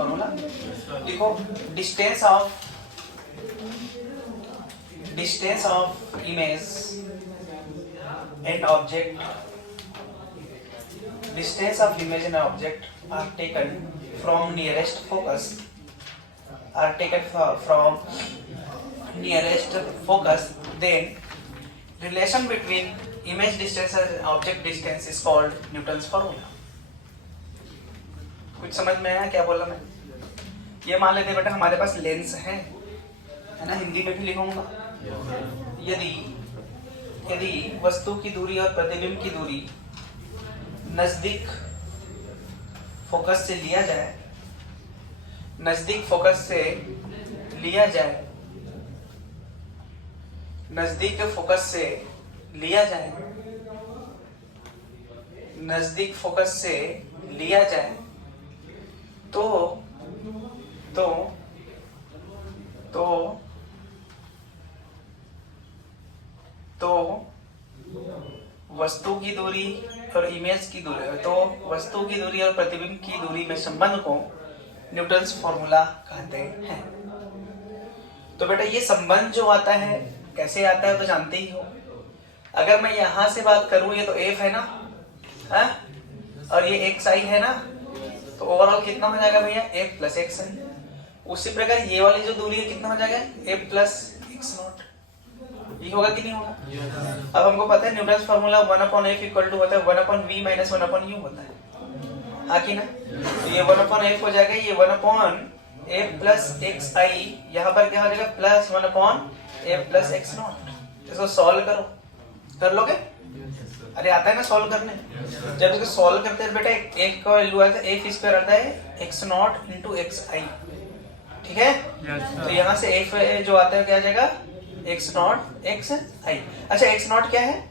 Formula लिखो। Distance of image and object, distance of image and object are taken from nearest focus, then relation between image distance and object distance is called Newton's formula. कुछ समझ में आया क्या बोला मैं? ये मान लेते बेटा हमारे पास लेंस है ना, हिंदी में भी लिखूंगा। यदि वस्तु की दूरी और प्रतिबिंब की दूरी नजदीक फोकस से लिया जाए, नजदीक फोकस से लिया जाए, तो वस्तु की दूरी और इमेज की दूरी, तो वस्तु की दूरी और प्रतिबिंब की दूरी में संबंध को न्यूटन्स फॉर्मूला कहते हैं। तो बेटा ये संबंध जो आता है कैसे आता है तो जानते ही हो। अगर मैं यहां से बात करूं, ये तो f है ना, है? और ये xi है ना, तो ओवरऑल कितना हो जाएगा भैया, f प्लस x है। उसी प्रकार ये वाली जो दूरी है कितना हो जाएगा, f प्लस x नॉट। ये होगा कि नहीं होगा? अब हमको पता है Newton's formula 1/f equal to होता है 1/v माइनस 1/u होता है, हाँ कि ना? तो ये 1/f हो जाएगा, ये 1/f प्लस xi, यहाँ पर क्या हो जाएगा plus 1/f plus x not. इसको सॉल्व करो, कर लोगे? अरे आता है ना सॉल्व करने। जब इसको सॉल्व करते हैं बेटा एक का वैल्यू आता है f स्क्वायर आता है x नॉट इंटू xi, ठीक है? तो यहाँ से f जो आता है क्या आ जाएगा x नॉट xi। अच्छा x नॉट क्या है,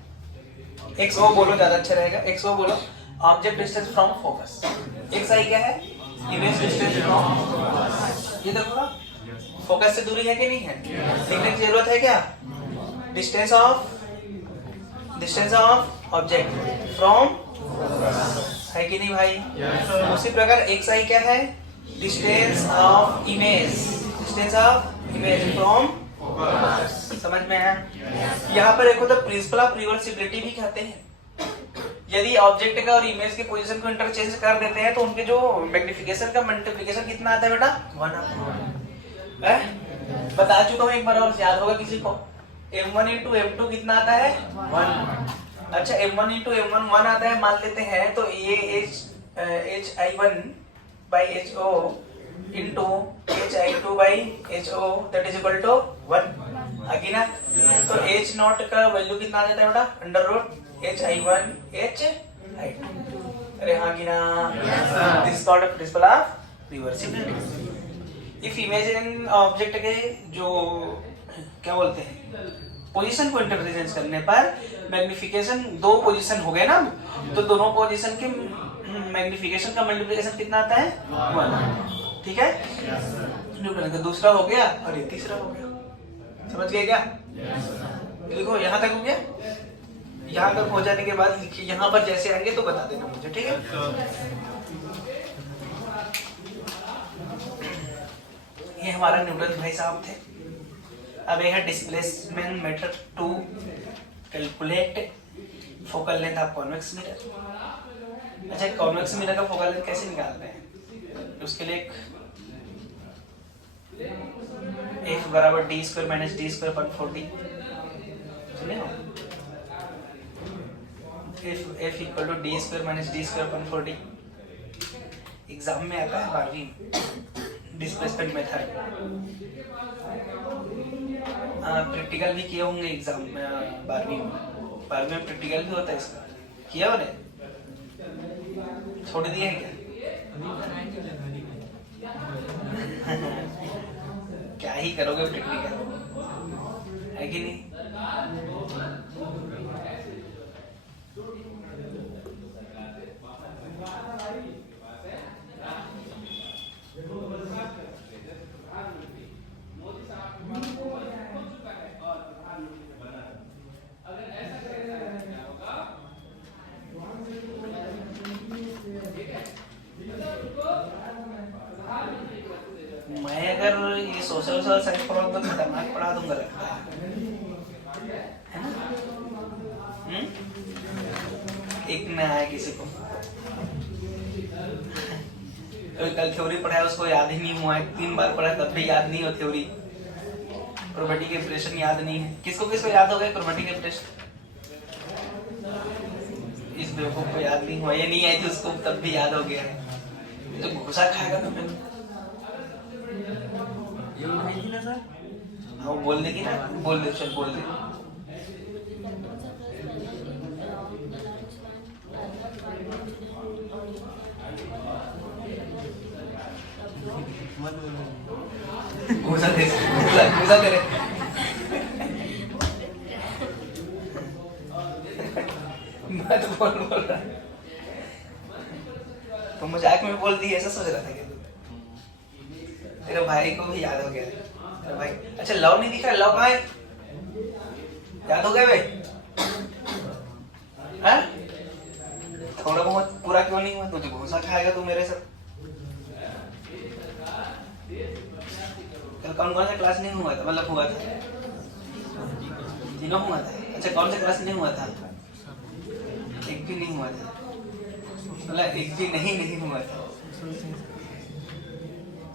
xo बोलो ज्यादा अच्छा रहेगा, xo बोलो object distance from focus. xi क्या है, इमेज डिस्टेंस फ्रॉम, ये देखो ना फोकस से दूरी है कि नहीं है, लिखने की जरूरत है क्या? डिस्टेंस ऑफ ऑब्जेक्ट फ्रॉम, है कि नहीं भाई? उसी प्रकार xi क्या है, डिस्टेंस ऑफ इमेज फ्रॉम, समझ में आया? यहाँ पर एक होता है प्रिंसिपल ऑफ रिवर्सिबिलिटी भी कहते हैं। यदि ऑब्जेक्ट का और इमेज के पोजीशन को इंटरचेंज कर देते हैं तो उनके जो मैग्निफिकेशन का मल्टीप्लिकेशन कितना आता है बेटा, 1 है? बता चुका हूँ एक बार और याद होगा किसी को। m1 इंटू m2 कितना आता है, 1। अच्छा m1 इंटू m1 1 आता है मान लेते हैं, तो ये hi1 by ho into hi2 by ho that is equal to 1, आगे ना? तो h नॉट का वैल्यू कितना आ जाता है बेटा, अंडर रूट hi1 hi2। अरे हाँ कि ना? This is called principal of reversibility. If image and object के जो क्या बोलते हैं पोजीशन को इंटरचेंज करने पर मैग्निफिकेशन, दो पोजीशन हो गए ना, तो दोनों पोजीशन के मैग्निफिकेशन का मल्टीप्लिकेशन कितना आता है, 1, ठीक है? न्यूटन का दूसरा हो गया और ये तीसरा हो गया, समझ गए क्या? लिखो यहाँ तक हो गया। यहाँ तक हो जाने के बाद लिखिए, यहाँ पर जैसे आएंगे तो बता देना मुझे, ठीक है? ये हमारा न्यूटन भाई साहब थे। अब यह है displacement method to calculate focal length of convex mirror. अच्छा कॉन्वेक्स मिरर का फोकल लेंथ कैसे निकालते हैं, उसके लिए f बराबर d square minus d square अपन 40 सुने हो, f equal to d square minus d square अपन 40 एग्जाम में आता है 12वीं डिस्प्लेसमेंट मेथड। प्रैक्टिकल भी किए होंगे एग्जाम में 12वीं में प्रैक्टिकल भी होता है इसका, किया हो ने? छोड़ दिया है क्या? क्या ही करोगे प्रैक्टिकल, है कि नहीं? अगर ये सोशल साइंस पढ़ाओ तो खतरनाक पढ़ा दूंगा लगता है ना? एक में आया किसी को तो कल थ्योरी पढ़ाया उसको याद ही नहीं हुआ है, 3 बार पढ़ा तब भी याद नहीं हो थ्योरी। क्रोमैटिक एक्सप्रेशन याद नहीं है। किसको किसको याद हो गया क्रोमैटिक एक्सप्रेशन? इस बेवकूफ को याद नहीं हुआ, ये नहीं आई थी उसको तब भी याद हो गया है। तो घुसा खाएगा तो मैंने ये उठाई थी ना सर? हाँ वो बोल देगी ना, बोल दे, चल बोल दे। घुसा दे, घुसा दे रे। मैं तो बोल रहा तो मजाक में बोल दी, ऐसा सोच रहा था क्या तू? तेरे भाई को भी याद हो गया तेरा भाई। अच्छा लव नहीं दिखा, लव कहाँ है? याद हो गया भाई? हाँ? थोड़ा बहुत पूरा क्यों नहीं हुआ? तुझे घुसा खाएगा तू मेरे साथ। कल कौन कौन सा क्लास नहीं हुआ था, मतलब हुआ था? तीनों हुआ था। अच्छा कौन सा क्लास नहीं हुआ था? एक भी नहीं हुआ था, मतलब एक भी नहीं हुआ था।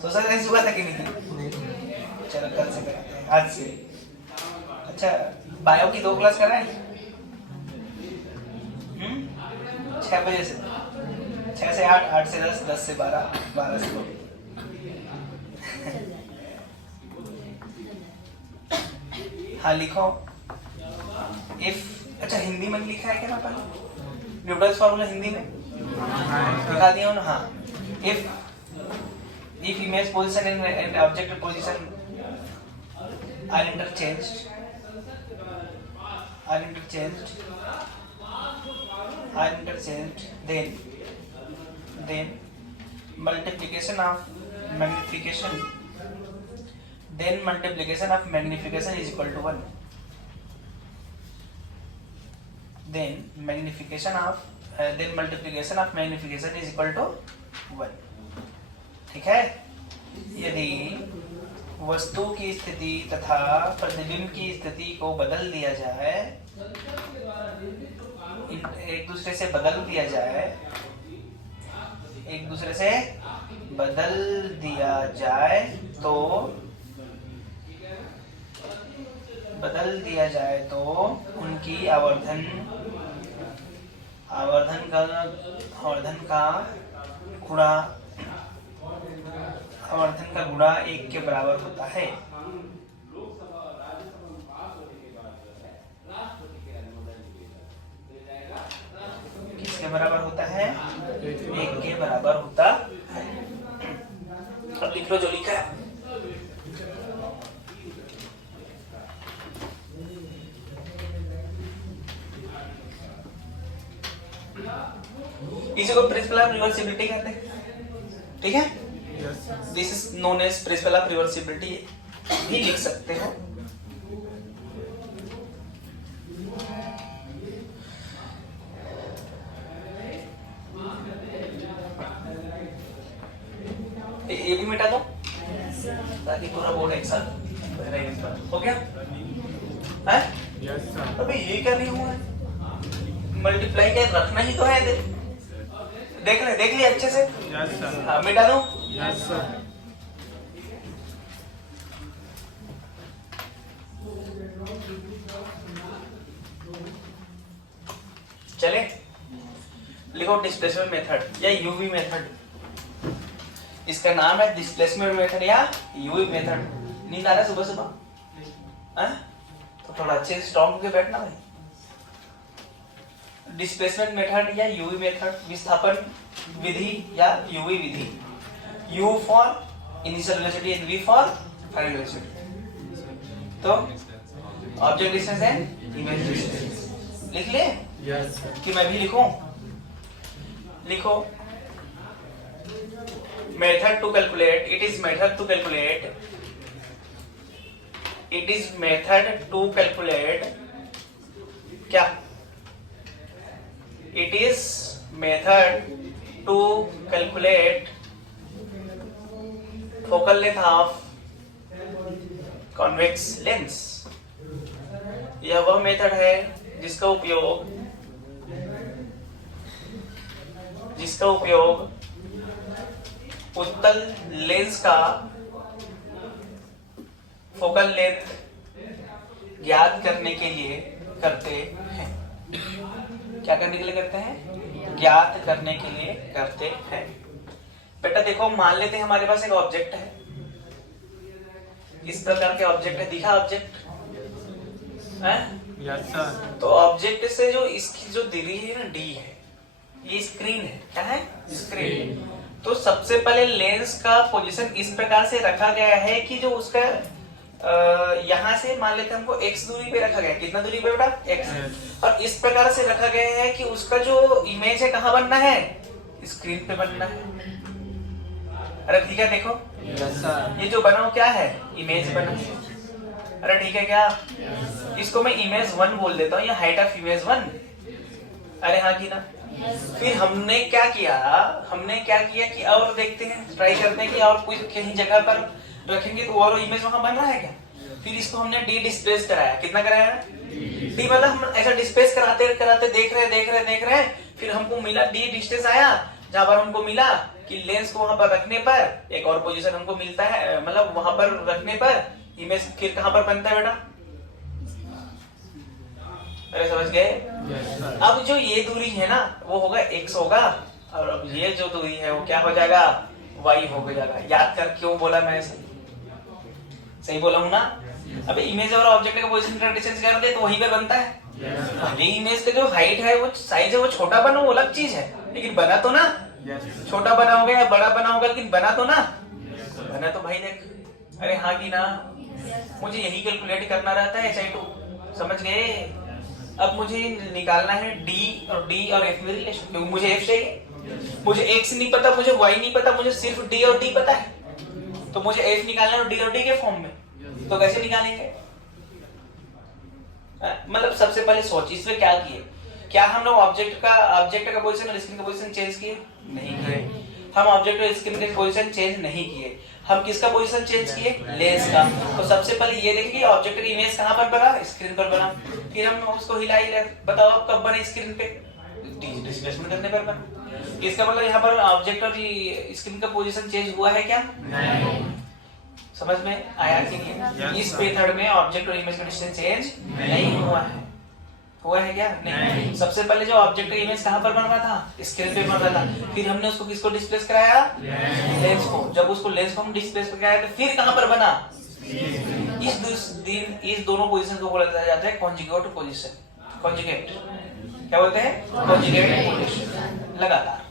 सोशल साइंस हुआ था कि नहीं? चलो कल से कराते हैं, आज से। अच्छा बायो की 2 क्लास कराएं? 6 बजे से 6 से 8, 8 से 10, 10 से 12, 12 से 2। हाँ लिखो इफ। अच्छा हिंदी में लिखा है क्या ना पहले? न्यूटन्स फॉर्मूला हिंदी में दिखा दिया हूँ ना? हाँ। if image position and object position are interchanged then multiplication of magnification is equal to 1. Then multiplication of magnification is equal to 1. ठीक है? यदि वस्तु की स्थिति तथा प्रतिबिंब की स्थिति को बदल दिया जाए, एक दूसरे से बदल दिया जाए तो उनकी आवर्धन का गुणा 1 के बराबर होता है। किसके बराबर होता है? 1 के बराबर होता है। अब लिख लो जो लिखा है। इसी को प्रिंसिपल ऑफ रिवर्सिबिलिटी कहते हैं। ठीक है? This is known as principle of reversibility भी लिख सकते हो। ये भी मिटा दो ताकि पूरा बोर्ड एक साथ हो गया है? अबे ये क्या नहीं हुआ है? मल्टीप्लाई के रखना ही तो है। देख ले अच्छे से। हाँ मिटा दो। चले लिखो डिस्प्लेसमेंट मेथड या यूवी मेथड। इसका नाम है डिस्प्लेसमेंट मेथड या यूवी मेथड। नींद आ रहा है सुबह सुबह? तो थोड़ा अच्छे से स्ट्रॉन्ग होकर बैठना भाई। डिस्प्लेसमेंट मेथड या यूवी मेथड, विस्थापन विधि या यूवी विधि। U for initial velocity and V for final velocity. तो object distance and image distance लिख ले। यस कि मैं भी लिखूं? लिखो method to calculate, it is method to calculate क्या? It is method to calculate focal length of convex lens. यह वह मेथड है जिसका उपयोग उत्तल लेंस का फोकल लेंथ ज्ञात करने के लिए करते हैं। क्या करने के लिए करते हैं? ज्ञात करने के लिए करते हैं। बेटा देखो, मान लेते हैं हमारे पास एक ऑब्जेक्ट है, इस प्रकार के ऑब्जेक्ट है, दिखा ऑब्जेक्ट है? तो ऑब्जेक्ट से जो इसकी जो दूरी है ना, डी है, ये स्क्रीन है। क्या है? स्क्रीन। तो सबसे पहले लेंस का पोजीशन इस प्रकार से रखा गया है कि जो उसका यहाँ से मान लेते हैं हमको x दूरी पे रखा गया है। कितना दूरी पे बेटा? x। और इस प्रकार से रखा गया है कि उसका जो इमेज है कहाँ बनना है? स्क्रीन पे बनना है। अरे ठीक है, देखो ये जो बना वो क्या है? इमेज बना है। अरे ठीक है क्या? इसको मैं इमेज 1 बोल देता हूँ, या हाइट ऑफ इमेज 1। अरे हाँ की ना? फिर हमने क्या किया कि और देखते हैं, ट्राई करते हैं कि और कोई कहीं जगह पर रखेंगे तो और इमेज वहां बन रहा है क्या? फिर इसको हमने डी डिस्प्लेस कराया। कितना कराया? डी। मतलब हम ऐसा डिस्प्लेस कराते देख रहे, फिर हमको मिला डी डिस्टेंस आया, जहां पर हमको मिला कि लेंस को वहां पर रखने पर एक और पोजीशन हमको मिलता है, मतलब वहां पर रखने पर इमेज फिर कहां पर बनता है बेटा? अरे समझ गए? अब जो ये दूरी है ना, वो होगा x होगा, और अब ये जो दूरी है वो क्या हो जाएगा? y हो जाएगा। याद कर क्यों बोला मैं? सही बोला हूं ना? अब इमेज और ऑब्जेक्ट का पोजीशन का डिस्टेंस कर दे तो वहीं पे बनता है। अभी इमेज का जो हाइट है, वो साइज है, वो छोटा बना वो अलग चीज है, लेकिन बना तो ना। छोटा बना होगा या बड़ा बना होगा, लेकिन बना तो ना। बना तो भाई देख। अरे हाँ की ना? मुझे यही कैलकुलेट करना रहता है HI2। समझ गए? अब मुझे निकालना है D और F में रिलेशन, क्योंकि मुझे F चाहिए। मुझे X नहीं पता, मुझे Y नहीं पता, मुझे सिर्फ D और D पता है। तो मुझे F निकालना है D और D के फॉर्म में। तो कैसे निकालेंगे? मतलब सबसे पहले सोच, इसमें क्या किए? क्या हम लोग ऑब्जेक्ट का पोजीशन और स्क्रीन का पोजीशन चेंज किए? नहीं किए। हम ऑब्जेक्ट और स्क्रीन का पोजीशन चेंज नहीं किए। हम किसका पोजीशन चेंज किए? लेंस का। तो सबसे पहले ये देखिए ऑब्जेक्ट की इमेज कहां पर बना? स्क्रीन पर बना। फिर हम उसको हिला बताओ अब कब बने? स्क्रीन पे डिस्प्लेसमेंट करने पर बना। इसका मतलब यहाँ पर ऑब्जेक्ट और स्क्रीन का पोजीशन चेंज हुआ है क्या? नहीं। समझ में आया कि नहीं? इस मेथड में ऑब्जेक्ट और इमेज का डिस्टेंस चेंज नहीं हुआ है। हुआ है क्या? नहीं। सबसे पहले जो ऑब्जेक्ट का इमेज कहां पर बन रहा था? स्क्रीन पे बन रहा था। फिर हमने उसको किसको डिस्प्लेस कराया? लेंस को। जब उसको लेंस को हम डिस्प्लेस कराया तो फिर कहां पर बना? इस दोनों पोजीशन को बोला जाता है कॉन्जुगेट पोजीशन। कॉन्जुगेट क्या बोलते हैं? Conjugate position. लगातार।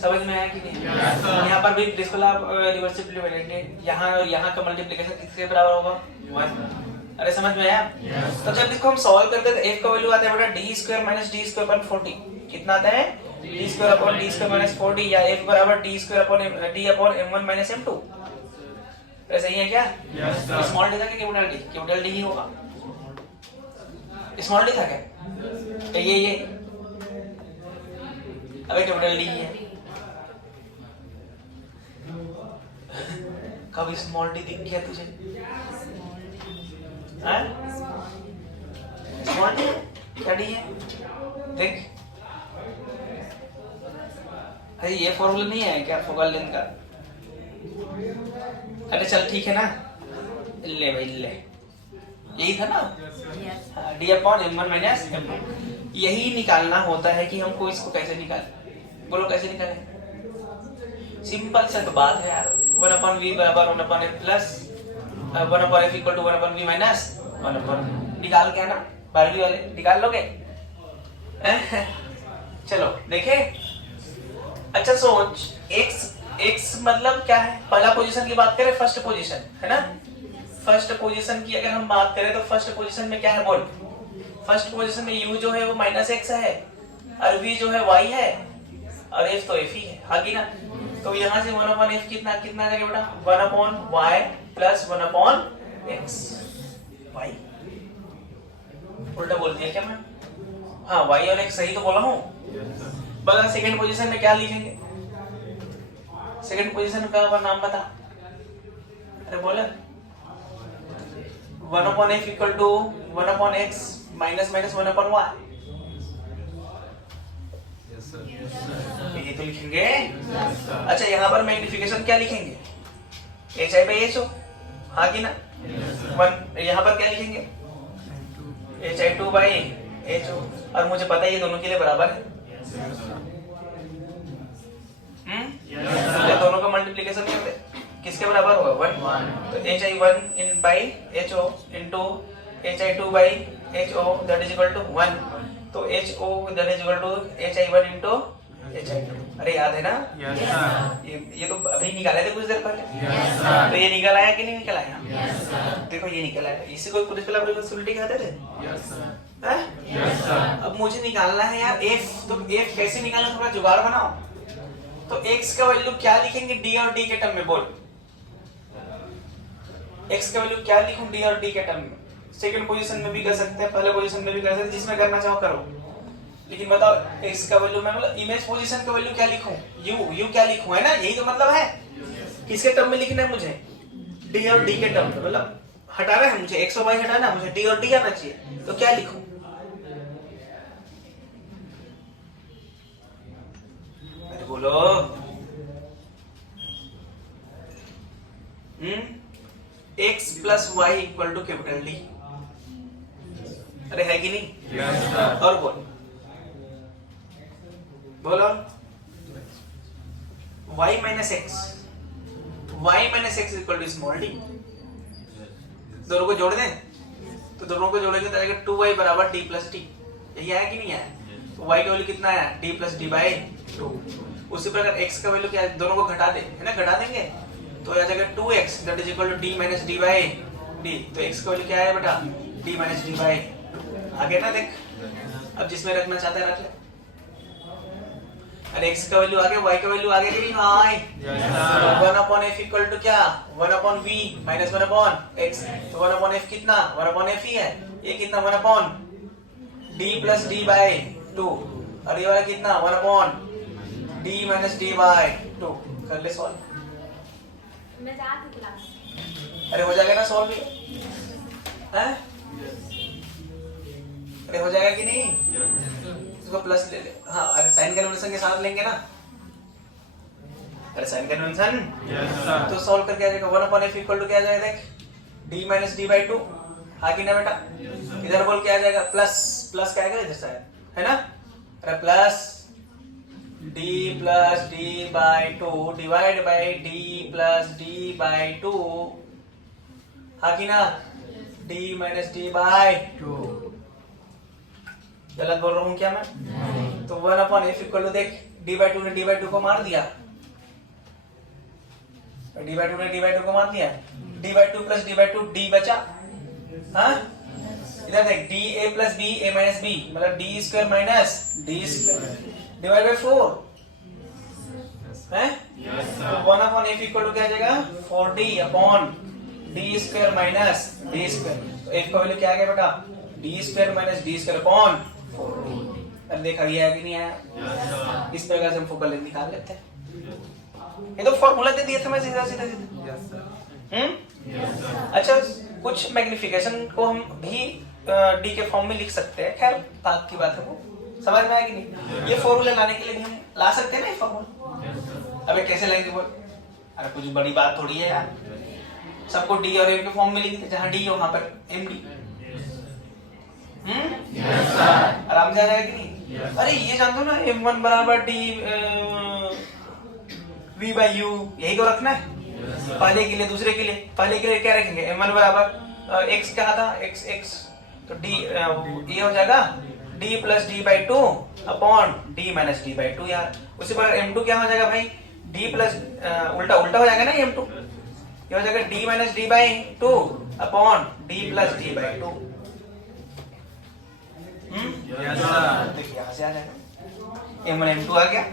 समझ में आया कि नहीं? यहाँ पर भी प्रिंसिपल ऑफ रिवर्सिबिलिटी वैलिडिटी, यहाँ और यहाँ का मल्टीप्लिकेशन किसके बराबर होगा? 1। अरे समझ में आया? तो जब इसको हम सॉल्व करते हैं तो f का वैल्यू आता है बेटा d square minus d square upon 40। कितना आता है? d square upon d square minus 40, या f बराबर d square upon d upon m1 minus m2। ऐसा ही है क्या? स्मॉल d था क्या कैपिटल d? कैपिटल d ही होगा। स्मॉल d था क्या? ये अबे कैपिटल d ही है। कब स्मॉल d दिख गया तुझे? स्मॉल डी क्या डी है? देख, अरे ये फॉर्मूला नहीं है क्या फोकल लेंथ का? अरे चल ठीक है ना, ले भाई ले, यही था ना? D upon m1 minus m2। यही निकालना होता है कि हमको इसको कैसे निकालें। बोलो कैसे निकालें? सिंपल सा तो बात है यार। 1 अपॉन v बराबर 1 upon f plus 1 upon f equal to 1 upon v minus 1 upon. निकाल के ना 12वीं वाले निकाल लोगे? चलो देखे। अच्छा सोच, x मतलब क्या है? पहला पोजीशन की बात करें, फर्स्ट पोजीशन है ना? फर्स्ट पोजीशन की अगर हम बात करें तो फर्स्ट पोजीशन में क्या है बोल? फर्स्ट पोजीशन में u जो है वो माइनस x है, और v जो है y है, और f तो f ही है। हाँ की ना? तो यहाँ से 1 अपॉन f कितना कितना आ जाएगा बेटा? 1 upon y plus 1 upon x। y उल्टा बोल दिया क्या मैं? हाँ y और x सही तो बोला हूँ। बता सेकंड पोजीशन में क्या लिखेंगे? सेकंड पोजीशन का नाम बता। अरे बोले 1/f equal to 1/x minus minus 1/y। ये तो लिखेंगे। अच्छा यहाँ पर मैग्निफिकेशन क्या लिखेंगे? hi/ho, हाँ कि ना? 1 यहाँ पर क्या लिखेंगे? hi2/ho। और मुझे पता है ये दोनों के लिए बराबर है। दोनों का मल्टीप्लिकेशन किसके बराबर होगा? 1। तो hi1/ho into hi2/ho that is equal to 1। तो ho that is equal to hi1 into hi2। अरे याद है ना? ये तो अभी निकाले थे कुछ देर पहले। तो ये निकल आया कि नहीं निकल आया? देखो ये निकल आया। इसी को पुलिस वाला रिस्पांसिबिलिटी कहते थे। अब मुझे निकालना है यार f। तो f कैसे निकालना, थोड़ा जुगाड़ बनाओ। तो x का वैल्यू क्या लिखेंगे d और d के टर्म में? बोल x का वैल्यू क्या लिखूं d और d के टर्म में? सेकंड पोजीशन में भी कर सकते हैं, पहले पोजीशन में भी कर सकते हैं, जिसमें करना चाहो करो। लेकिन बताओ x का वैल्यू मैं मतलब इमेज पोजीशन का वैल्यू क्या लिखूं? u क्या लिखूं, है ना? यही तो मतलब है। किसके टर्म में लिखना है मुझे? d और d के टर्म में। मतलब हटाना है मुझे, x और y हटाना है मुझे, d और d आना चाहिए। तो क्या लिखूं? अरे बोलो। x plus Y equal to capital D। अरे है कि नहीं? और बोलो y minus x equal to small d। दोनों को जोड़ दें तो दोनों को जोड़ेंगे तो आएगा 2y बराबर d प्लस d। यही आया कि नहीं आया? तो y का वैल्यू कितना आया? d plus d by 2। उसी प्रकार x का वैल्यू क्या है? दोनों को घटा दे, है ना? घटा देंगे तो आ जाएगा 2x that is equal to d minus d by d। तो x का वैल्यू क्या है बेटा? d minus d by 2। आगे ना देख, अब जिसमें रखना चाहते हैं रख ले। अरे x का वैल्यू आगे, y का वैल्यू आगे कि नहीं भाई? 1/f इक्वल टू क्या? 1/v minus 1/x। तो 1/f कितना? 1/f ही है। ये कितना? 1/d plus d by 2। और ये वाला कितना? 1/d minus d by 2। कर ले सॉल्व। मैं जाती क्लास। अरे हो जाएगा ना सॉल्व भी? हैं? अरे हो जाएगा कि नहीं? इसको प्लस ले ले। हाँ, अरे साइन कन्वेंशन के साथ लेंगे ना। अरे साइन कन्वेंशन तो सॉल्व करके आ जाएगा। 1/f इक्वल टू क्या आ जाएगा? देख, d माइनस d बाई 2। हाँ कि ना बेटा? इधर बोल के आ जाएगा प्लस क्या आएगा इधर साइड, है ना? अरे plus d plus d by 2 divide by d plus d by 2। हाँ कि ना? d minus d by 2। गलत बोल रहा हूँ क्या मैं? तो 1/f इक्वल टू देख, d बाई 2 ने d बाई 2 को मार दिया, d बाई 2 ने d बाई 2 को मार दिया। d by 2 plus d by 2 d बचा। हाँ इधर देख, d a plus b a minus b मतलब d square minus d square divide by 4 है। तो 1/f इक्वल टू क्या आ जाएगा? 4d upon d square minus d square. तो f का वैल्यू क्या आ गया बेटा? d square minus d square upon 4d। अब देखा गया कि नहीं आया? इस प्रकार से हम फोकल लेंथ निकाल लेते हैं। ये तो फॉर्मूला दे दिया था मैं सीधा सीधा। अच्छा, कुछ मैग्निफिकेशन को हम भी d के फॉर्म में लिख सकते हैं। खैर बात की बात है, वो समझ में आया कि नहीं? ये फॉर्मूला लाने के लिए भी हम ला सकते हैं ना ये फॉर्मूला। अबे कैसे लाएंगे बोल? अरे कुछ बड़ी बात थोड़ी है यार। सबको d और m के फॉर्म में लिख दे, जहां d है वहां पर md। आराम से आ जाएगा कि नहीं? अरे ये जान दो ना, m1 बराबर d v बाई u, यही को रखना है पहले के लिए। दूसरे के लिए, पहले के लिए क्या रखेंगे? m1 बराबर x क्या था? x तो d ये हो जाएगा d plus d by 2 upon d minus d by 2 यार। उसी पर m2 क्या हो जाएगा भाई? d प्लस उल्टा हो जाएगा ना m2। ये हो जाएगा d minus d by 2 upon d plus d by 2। देखिए यहाँ से आ जाएगा m1 m2 आ गया।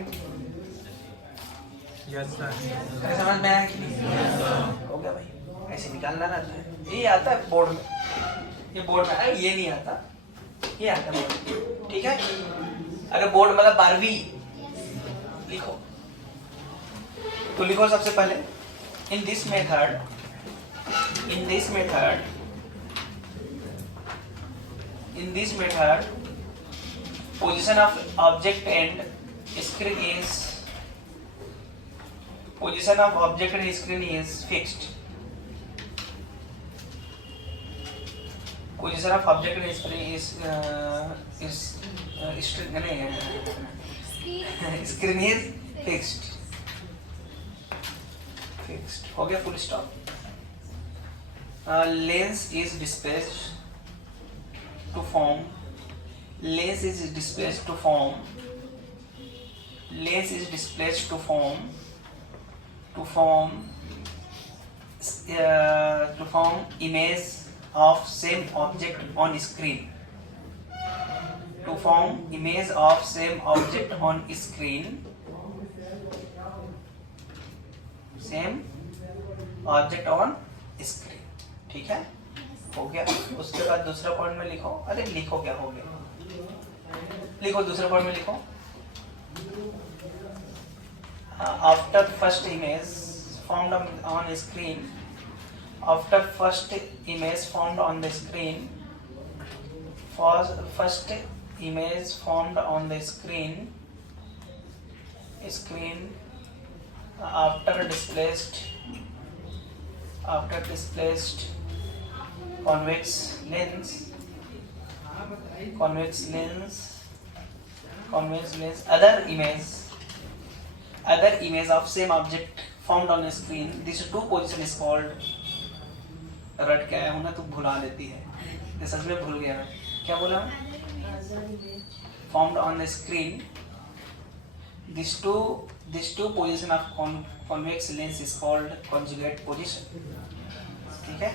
समझ में आया कि नहीं? हो गया भाई, ऐसे निकालना रहता है। ये आता है बोर्ड में, ये बोर्ड में आया, ये नहीं आता, ये आता है बोर्ड में। ठीक है? अगर बोर्ड मतलब 12वीं लिखो तो लिखो सबसे पहले in this method In this method, position of object and screen is fixed. Position of object and screen screen is fixed. हो गया, full stop. Lens is displaced to form image of same object on screen. To form image of same object on screen. Same object on screen. ठीक है, हो गया. उसके बाद दूसरा point में लिखो. अरे लिखो, क्या हो गया, लिखो दूसरा पॉइंट में लिखो. After first image formed on screen, first image formed on the screen, after displaced convex lens, other image of same object formed on a screen. These two position is called. रट के आया हूं ना, तू भुला देती है. ये सच में भूल गया मैं, क्या बोला मैं? Formed on the screen. These two position of convex lens is called conjugate position. ठीक है,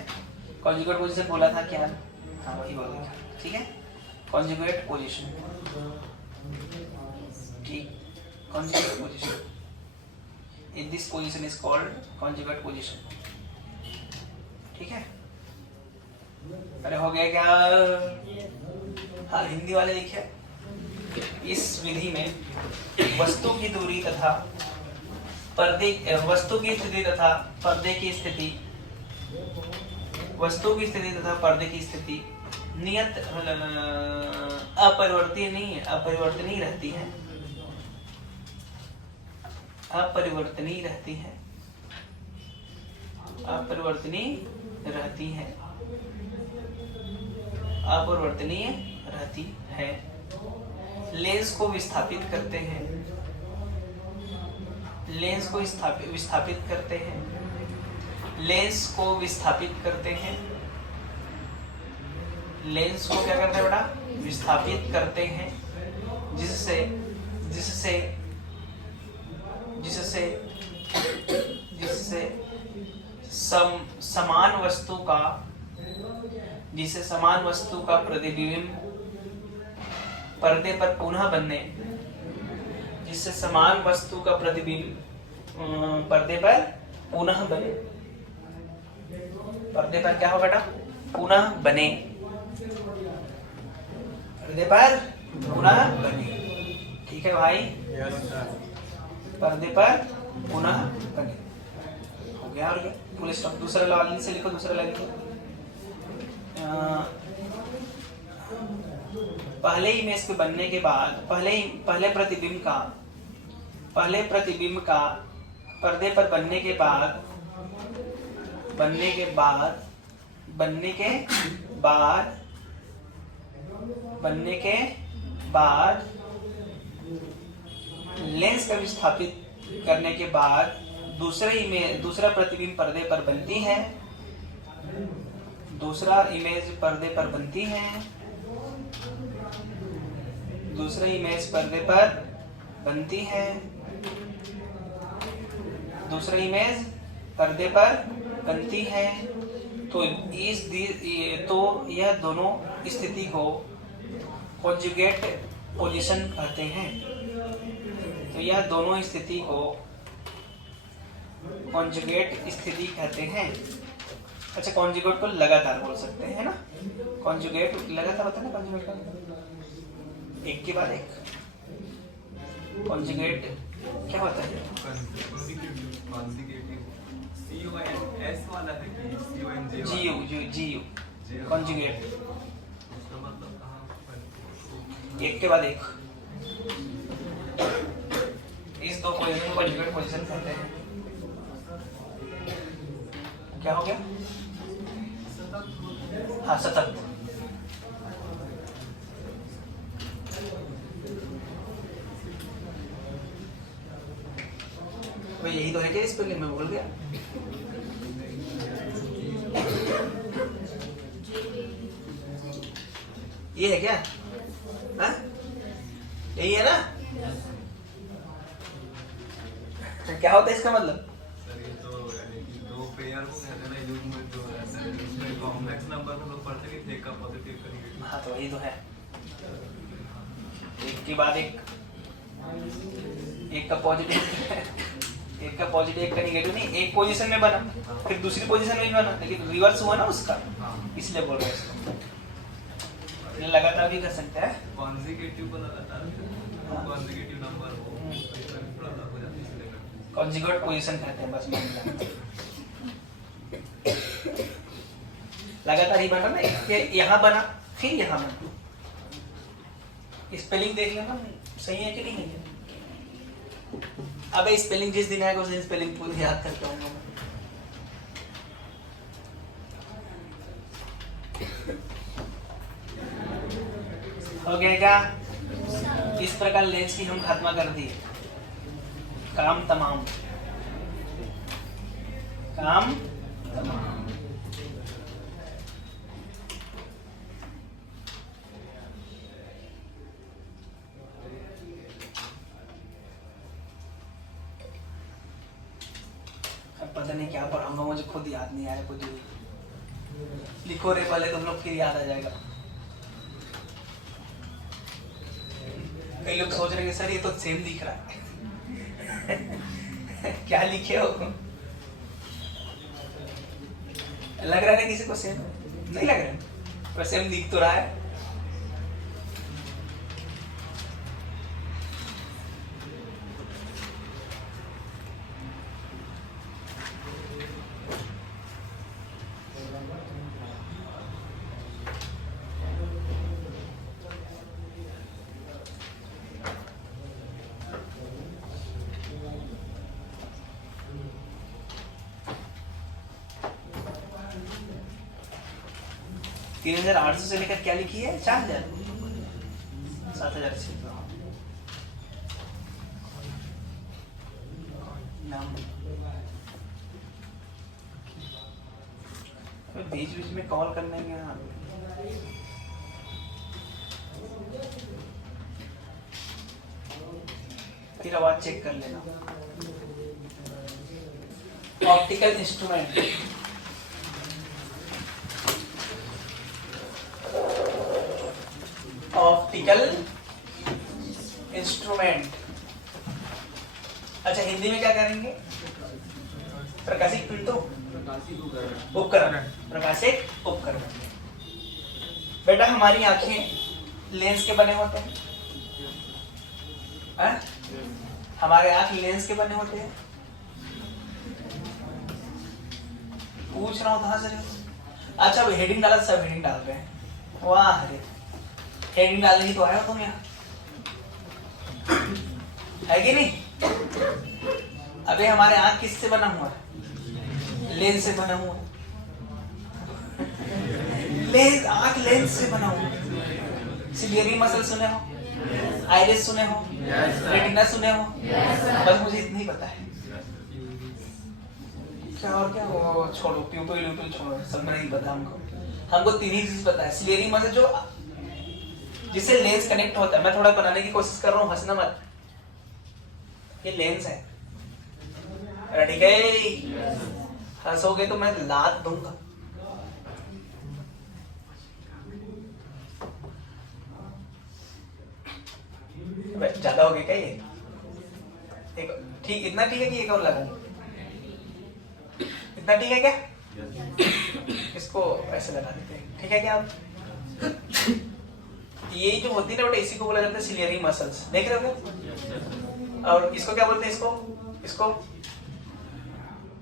conjugate position बोला था क्या? हाँ वही बोला था. ठीक है, conjugate position. ठीक, conjugate position. In this position is called conjugate position. ठीक है, अरे हो गया क्या? हाँ, हिंदी वाले देखिए. इस विधि में वस्तु की दूरी तथा पर्दे की स्थिति नियत अपरिवर्तनीय रहती है. लेंस को विस्थापित करते हैं. लेंस को क्या करते हैं बेटा? विस्थापित करते हैं, जिससे समान वस्तु का प्रतिबिंब पर्दे पर पुनः बनने. पर्दे पर क्या हो बेटा? पुनः बने. ठीक है भाई, पर्दे पर पुनः बने. हो गया, और क्या? Full stop. दूसरा लाइन से लिखो, पहले इमेज के बनने के बाद पहले प्रतिबिंब का पर्दे पर बनने के बाद लेंस का विस्थापित करने के बाद दूसरा प्रतिबिंब पर्दे पर बनती है. दूसरा इमेज पर्दे पर बनती है. तो यह दोनों स्थिति को कॉन्जुगेट पोजीशन कहते हैं. अच्छा, कॉन्जुगेट को लगातार बोल सकते हैं, है ना? कॉन्जुगेट लगातार होता है ना, कॉन्जुगेट का एक के बाद एक. कॉन्जुगेट क्या होता है? कॉन्जुगेट एक के बाद एक। इस दो पोजीशन को कॉन्जुगेट पोजीशन कहते हैं। क्या हो गया? हाँ, सतत। भाई यही तो है क्या स्पेलिंग में? भूल गया। ये है क्या? हाँ? यही है ना? क्या होता है इसका मतलब? सर ये तो यानी कि दो पेयर को कहते हैं ना, यूज में जो है सर, इसमें कॉम्प्लेक्स नंबर में लोग पढ़ते हैं कि एक का पॉजिटिव का नेगेटिव। हाँ, तो वही तो है। एक के बाद एक, एक का पॉजिटिव एक का पॉजिटिव एक का नेगेटिव नहीं, एक पोजीशन में बना फिर दूसरी पोजीशन में भी बना, लेकिन रिवर्स हुआ ना उसका, इसलिए बोल रहे हैं इसको। लगातार भी कर सकते हैं। कॉन्जिगेटिव को लगातार कॉन्जिगेटिव नंबर हो थोड़ा सा हो जाता है इसलिए। कॉन्जुगेट पोजीशन कहते हैं बस। लगातार ही बना ना, यहाँ बना फिर यहाँ बना। स्पेलिंग देख लेना सही है कि नहीं है। अब स्पेलिंग जिस दिन आएगा उस दिन स्पेलिंग पूरी याद करके आऊंगा मैं। हो गया क्या? इस प्रकार लेंस की हम खात्मा कर दिए। काम तमाम, काम तमाम। अब पता नहीं क्या पढ़ाऊंगा, मुझे खुद याद नहीं आ रहा कुछ भी। लिखो रे पहले, तुम लोग फिर याद आ जाएगा। कई लोग सोच रहे हैं सर ये तो सेम दिख रहा है क्या लिखे हो? लग रहा है किसी को सेम? नहीं लग रहा है, पर सेम दिख तो रहा है। तीन 3,800 से लेकर क्या लिखी है? 4,000, 7,000 से नाम। बीच बीच में कॉल करने में फिर आवाज चेक कर लेना। Optical instrument, optical instrument. अच्छा, हिंदी में क्या करेंगे? प्रकाशिक पिंटू, उपकरण, प्रकाशिक उपकरण। बेटा हमारी आंखें लेंस के बने होते हैं, है? हमारे आंख लेंस के बने होते हैं। पूछ रहा हूँ कहाँ से? अच्छा, वो हेडिंग डाला, सब हेडिंग डाल रहे हैं। वाह रे, हेडिंग डालने ही तो आया हो तुम यहाँ, है कि नहीं? अबे हमारे आंख किससे बना हुआ है? लेंस से बना हुआ। लेंस, आंख लेंस से बना हुआ। सिलियरी मसल सुने हो? आइरिस सुने हो? रेटिना सुने हो? बस मुझे इतना ही पता है। क्या और क्या? वो छोड़ो, प्यूपिल छोड़ो, सब नहीं पता हमको। हमको तीन ही चीज पता है। सिलियरी मसल जो जिससे लेंस कनेक्ट होता है। मैं थोड़ा बनाने की कोशिश कर रहा हूँ, हंसना मत। ये लेंस है, ठीक है? हंसोगे तो मैं लात दूंगा। ज्यादा हो गया क्या ये? ठीक, इतना ठीक है कि एक और लगाऊं? इतना ठीक है क्या? इसको ऐसे लगा देते हैं, ठीक है क्या? आप ये जो होती है ना बेटा, इसी को बोला जाता है सिलियरी मसल्स। देख रहे हो? और इसको क्या बोलते हैं? इसको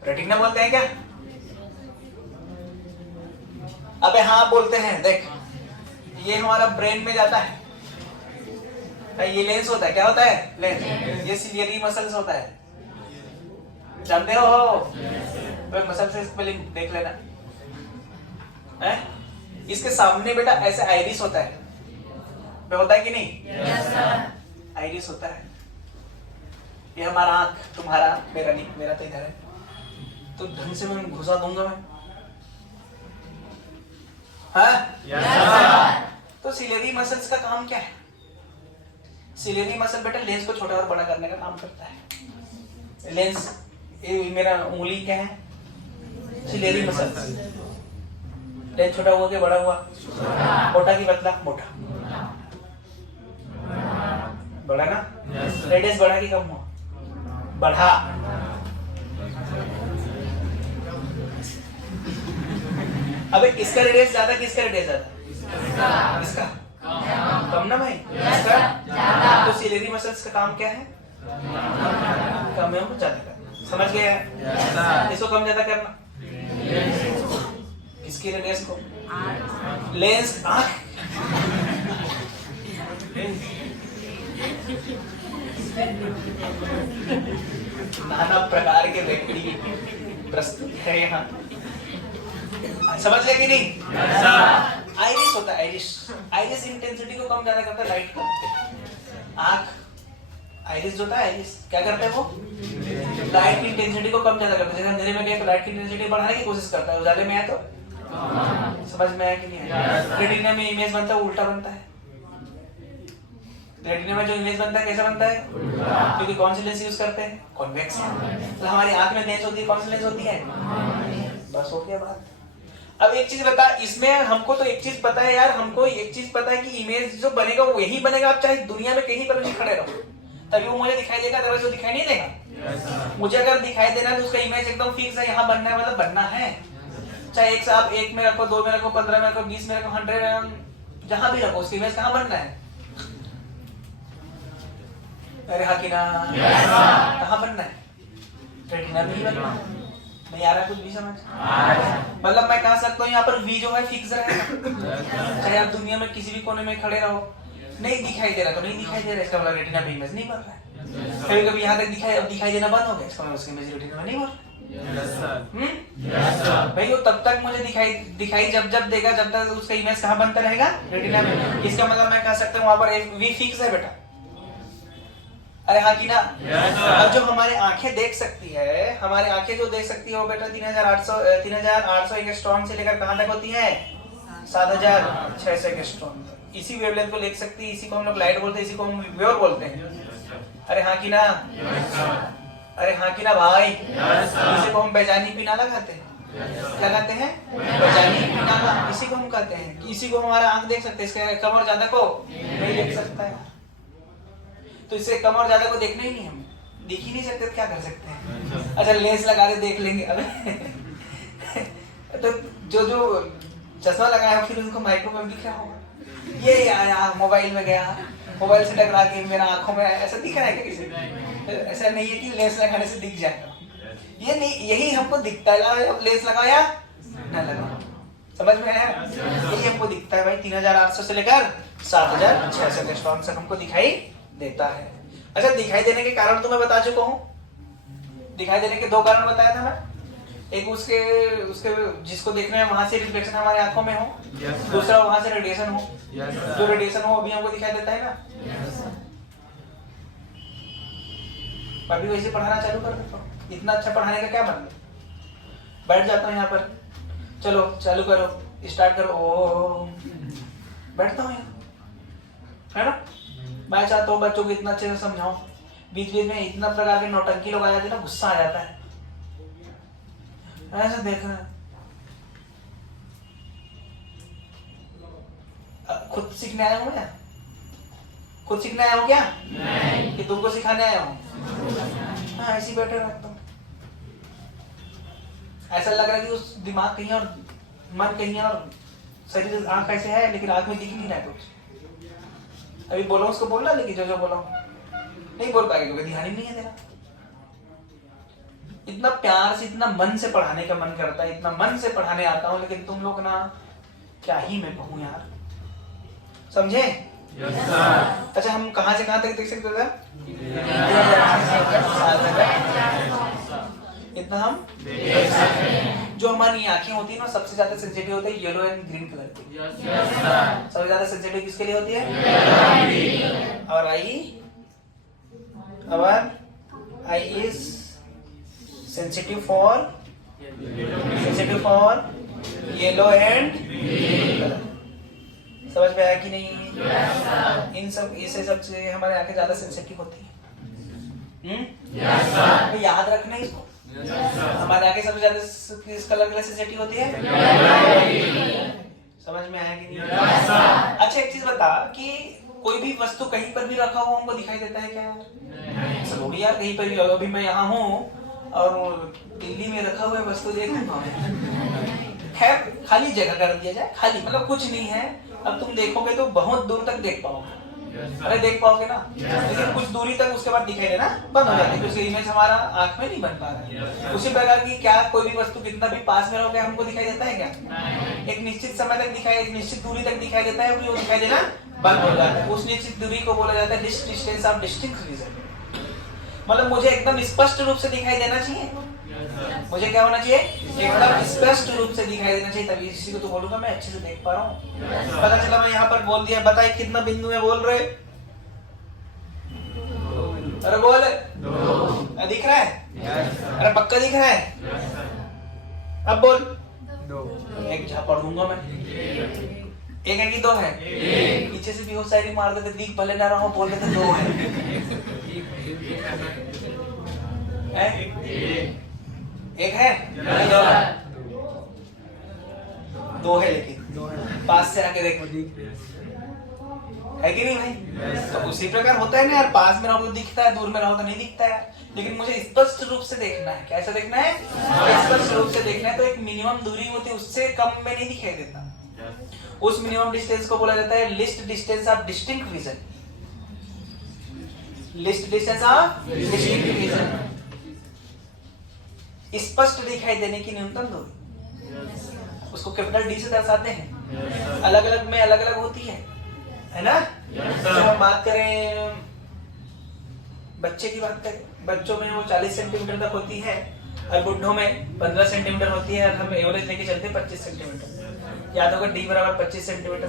रेटिना बोलते हैं क्या? अबे हाँ बोलते हैं। देख, ये हमारा ब्रेन में जाता है, ये लेंस होता है, क्या होता है? लेंस। ये सिलियरी मसल्स होता है, जानते हो? तो मसल से स्पेलिंग देख लेना है। इसके सामने बेटा ऐसे आइरिस होता है, होता है कि नहीं? आइरिस होता है। ये हमारा आंख, तुम्हारा, मेरा नहीं, मेरा तो इधर है, तो ढंग से मैं घुसा दूंगा मैं, हाँ? तो सिलेरी मसल्स का काम क्या है? सिलेरी मसल बेटा लेंस को छोटा और बड़ा करने का काम करता है। लेंस, ये मेरा उंगली क्या है? Ciliary muscle. लेंस छोटा हुआ कि बड़ा हुआ? मोटा की पतला? मोटा। बड़ा ना? रेडियस बढ़ा कि कम हुआ? बढ़ा। अबे इसका रेडियस ज्यादा, किसका रेडियस ज्यादा? इसका कम ना भाई? इसका। तो सिलेरी मसल्स का काम क्या है? कम है ज्यादा करना। समझ गया? इसको कम ज्यादा करना। किसकी रेडियस को? लेंस, आंख। नाना प्रकार के व्यक्ति प्रस्तुत है यहाँ, समझ गए कि नहीं? आइरिस होता है, आइरिस। आइरिस इंटेंसिटी को कम ज्यादा करता है, लाइट को। आंख, आइरिस जो होता है, आइरिस क्या करता है? वो लाइट की इंटेंसिटी को कम ज्यादा करता है। जैसे अंधेरे में गए तो लाइट की इंटेंसिटी बढ़ाने की कोशिश करता है, उजाले में है तो समझ में आया कि नहीं आया? रेटिना में इमेज बनता है, उल्टा बनता है। रेटिना में जो इमेज बनता है कैसा बनता है? क्योंकि कौन सी लेंस यूज करते हैं? कॉन्वेक्स। तो हमारी आंख में लेंस होती है, कौन सी लेंस होती है? बस हो गया बात। अब एक चीज बता, इसमें हमको तो एक चीज पता है यार, हमको एक चीज पता है कि इमेज जो बनेगा वो यही बनेगा। आप चाहे दुनिया में कहीं पर भी खड़े रहो, तभी वो मुझे दिखाई देगा, अदरवाइज वो दिखाई नहीं देगा। मुझे अगर दिखाई देना है तो उसका इमेज एकदम फिक्स है, यहाँ बनना है मतलब बनना है। चाहे एक से आप 1 में रखो, 2 में रखो, 15 में रखो, 20 में रखो, 100 में, जहां भी रखो, उसकी इमेज कहाँ बनना है? अरे हाँ कि ना? कहाँ बनना है? रेटिना में ही बनना है। नहीं आ रहा कुछ भी समझ? मतलब मैं कह सकता हूँ यहाँ पर V जो है फिक्स रहेगा, चाहे आप दुनिया में किसी भी कोने में खड़े रहो। नहीं दिखाई दे रहा तो नहीं दिखाई दे रहा, इसका मतलब रेटिना में इमेज नहीं बन रहा है। कभी कभी यहाँ तक दिखाई, अब दिखाई देना बंद हो गया, इसका मतलब उसकी इमेज रेटिना में नहीं बन रहा। भाई वो तब तक मुझे दिखाई जब जब देगा, जब तक उसका इमेज कहाँ बनता रहेगा? रेटिना में। इसका मतलब मैं कह सकता हूँ वहां पर V फिक्स है बेटा। अरे हाँ कि ना? अब जो हमारे आंखें देख सकती है, हमारे आंखें जो देख सकती है वो बेटा 3800 एंगस्ट्रॉम से लेकर कहां तक होती है? 7600 एंगस्ट्रॉम तक। इसी वेवलेंथ को देख सकती है, इसी को हम लोग लाइट बोलते हैं, इसी को हम वेव बोलते हैं। अरे हाँ कि ना? अरे हाँ कि ना भाई? इसी को हम बेजानी पिनाला कहते हैं। लगाते हैं बेजानी पिनाला, इसी को हम कहते हैं। इसी को हमारा आंख देख सकते हैं, इसके कम और ज्यादा को नहीं देख सकता है। तो इससे कम और ज्यादा को देखना ही नहीं, हम देख ही नहीं सकते तो क्या कर सकते हैं? अच्छा लेंस लगा के देख लेंगे। अबे तो जो चश्मा लगाया फिर उनको माइक्रोवेव दिख रहा होगा, ये आया मोबाइल में गया, मोबाइल से टकरा के मेरा आंखों में ऐसा दिख रहा है क्या किसी? ऐसा नहीं है कि लेंस लगाने से दिख जाएगा, ये नहीं, यही हमको दिखता है। लेंस लगाया ना लगा, समझ में आया? यही हमको दिखता है भाई। 3800 से लेकर 7600 एंगस्ट्रॉम तक हमको दिखाई देता है। अच्छा दिखाई देने के कारण तो मैं बता चुका हूँ। दिखाई देने के 2 कारण बताया था मैं। एक उसके जिसको देखने में वहां से रिफ्लेक्शन हमारे आंखों में हो, दूसरा वहां से रेडिएशन हो। जो रेडिएशन हो अभी हमको दिखाई देता है ना। अभी वैसे पढ़ाना चालू कर देता हूँ। इतना अच्छा पढ़ाने का क्या मतलब? बैठ जाता हूँ यहाँ पर, चलो चालू करो, स्टार्ट करो। ओ बैठता हूँ यहाँ, है ना? मैं चाहता हूँ बच्चों को इतना अच्छे से समझाऊं, बीच बीच में इतना प्रकार के नौटंकी लोग आ जाते हैं ना, गुस्सा आ जाता है। ऐसा देखना खुद सीखने आया हूँ मैं? खुद सीखने आया हूँ क्या? नहीं। कि तुमको सिखाने आया हूँ? हाँ ऐसे बैठे रहता हूँ। ऐसा लग रहा है कि उस दिमाग कहीं और मन कहीं और, शरीर आंख ऐसे है लेकिन आंख में दिख नहीं रहा है कुछ। अभी बोलो उसको बोलना, लेकिन जो बोलो नहीं बोल पाएगा क्योंकि ध्यान ही नहीं है तेरा। इतना प्यार से, इतना मन से पढ़ाने का मन करता है, इतना मन से पढ़ाने आता हूं, लेकिन तुम लोग ना क्या ही मैं कहूं यार, समझे? अच्छा, हम कहाँ से कहाँ तक देख सकते थे? इतना हम जो हमारी आंखें होती है ना, सबसे ज्यादा सेंसिटिव होती है येलो एंड ग्रीन कलर की। सबसे ज्यादा सेंसिटिव किसके लिए होती है? और eye is sensitive for yellow and colour. समझ में आया कि नहीं? इन सब ऐसे सब से हमारे आंखें ज्यादा सेंसिटिव होती है। तो याद रखना इसको। हमारे आंखें सबसे ज्यादा किस कलर के लिए सेंसिटिव होती है? समझ में आया कि नहीं? अच्छा, एक चीज बता कि कोई भी वस्तु कहीं पर भी रखा हुआ हमको दिखाई देता है क्या यार? सब होगी यार, कहीं पर भी होगा। अभी मैं यहाँ हूँ और दिल्ली में रखा हुआ वस्तु देखूंगा। खैर, खाली जगह कर दिया जाए, खाली मतलब कुछ नहीं है। अब तुम देखोगे तो बहुत दूर तक देख पाओगे। अरे देख पाओगे ना, लेकिन कुछ दूरी तक उसके बाद दिखाई देना बंद हो जाती है, क्योंकि इमेज हमारा आंख में नहीं बन पा रहा है। उसी प्रकार की क्या कोई भी वस्तु कितना भी पास में रहोगे हमको दिखाई देता है क्या? एक निश्चित समय तक दिखाई, एक निश्चित दूरी तक दिखाई देता है, वो दिखाई देना बंद हो जाता है। उस निश्चित दूरी को बोला जाता है डिस्टेंस ऑफ डिस्टिंक्ट रीजन। मतलब मुझे एकदम स्पष्ट रूप से दिखाई देना चाहिए। मुझे क्या होना चाहिए? एकदम स्पष्ट रूप से दिखाई देना चाहिए, तभी इसी को तो बोलूंगा मैं अच्छे से देख पा रहा हूँ। पता चला मैं यहाँ पर बोल दिया, बताइए कितना बिंदु में बोल रहे? अरे बोल, दिख रहा है? अरे पक्का दिख रहा है? अब बोल। एक झापड़ दूंगा मैं। एक है कि दो है? पीछे से भी हो शायरी मार देते, दिख भले ना रहा, बोल देते दो है। एक है? दो है, लेकिन पास से आके देखो, है कि नहीं भाई? तो उसी प्रकार होता है ना यार, पास में रहो तो दिखता है, दूर में रहो तो नहीं दिखता है। लेकिन मुझे स्पष्ट रूप से देखना है। कैसे देखना है? स्पष्ट रूप से देखना है। तो एक मिनिमम दूरी होती है, उससे कम में नहीं दिखाई देता। उस मिनिमम डिस्टेंस को बोला जाता है least distance of distinct vision. Least distance of distinct vision, स्पष्ट दिखाई देने की न्यूनतम दूरी, उसको कैपिटल डी से दर्शाते हैं। अलग अलग में अलग अलग होती है ना? तो हम बात करें बच्चे की बात करें, बच्चों में वो 40 सेंटीमीटर तक होती है और बुढ़ों में 15 सेंटीमीटर होती है। और हम एवरेज लेके चलते हैं 25 सेंटीमीटर। याद होगा डी बराबर 25 सेंटीमीटर।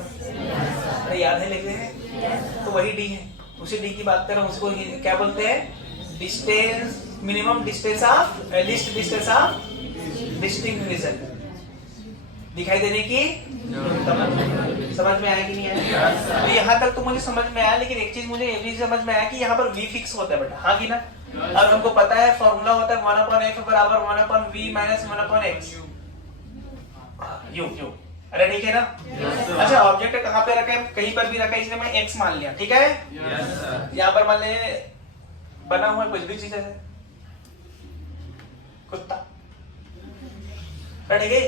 अरे याद है, लेते हैं तो वही डी है। उसी डी की बात करें, उसको क्या बोलते हैं? Distance, minimum distance of least distance of distinct vision, दिखाई देने की। समझ में आया कि नहीं आया? तो यहाँ तक तो मुझे समझ में आया, लेकिन एक चीज मुझे ये भी समझ में आया कि यहाँ पर v फिक्स होता है बेटा, हाँ कि ना? और हमको पता है फॉर्मूला होता है 1/f बराबर 1/v माइनस 1/x यू। अरे ठीक है ना? अच्छा, ऑब्जेक्ट कहाँ पे रखा है? कहीं पर भी रखा है, इसलिए मैं x मान लिया। ठीक है? यहाँ पर मान ले बना हुआ कुछ भी चीज है, कुत्ता। ठीक है?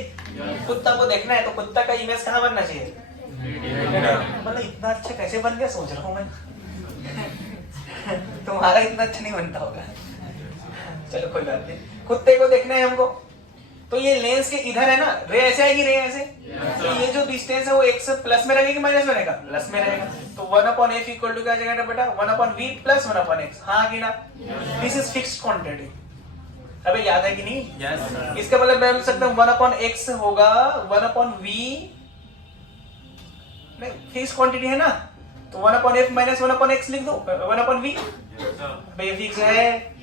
कुत्ता को देखना है तो कुत्ता का इमेज कहाँ बनना चाहिए? मतलब इतना अच्छा कैसे बन गया सोच रहा हूँ मैं। तुम्हारा इतना अच्छा नहीं बनता होगा। चलो कोई बात नहीं। कुत्ते को देखना है हमको, तो ये लेंस के इधर है ना, रे ऐसे आएगी, रे ऐसे। तो ये जो डिस्टेंस है वो x प्लस में रहेगा कि माइनस में रहेगा? प्लस में रहेगा। तो 1/f इक्वल टू क्या जाएगा बेटा? 1/v plus 1/x। हाँ कि ना? This is fixed quantity. अबे याद है कि नहीं? yes, इसका मतलब मैं बोल सकता हूँ 1/x होगा 1/v, नहीं फिक्स क्वांटिटी है ना, तो 1/f माइनस 1/x लिख दो 1/v। भाई ये फिक्स है।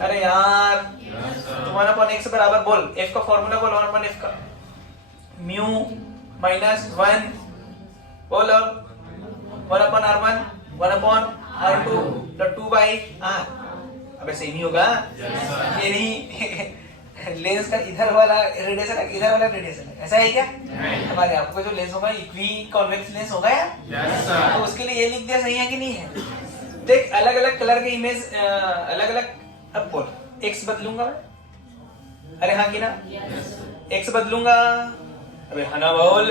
अरे यार, तो 1/x बराबर बोल, f का फॉर्मूला बोल 1/f का, म्यू माइनस 1 बोल, 1/r1 1/r2 तो 2/r। अब ऐसे ही नहीं होगा। ये नहीं, लेंस का इधर वाला रेडिएशन है, इधर वाला रेडिएशन है, ऐसा है क्या? हमारे आंखों का जो लेंस होगा इक्वी कॉन्वेक्स लेंस होगा यार। तो उसके लिए ये लिख दिया, सही है कि नहीं है? देख, अलग अलग कलर के इमेज अलग अलग। अब बोल, एक्स बदलूंगा मैं? अरे हाँ कि ना? एक्स बदलूंगा? अबे हाँ ना बोल।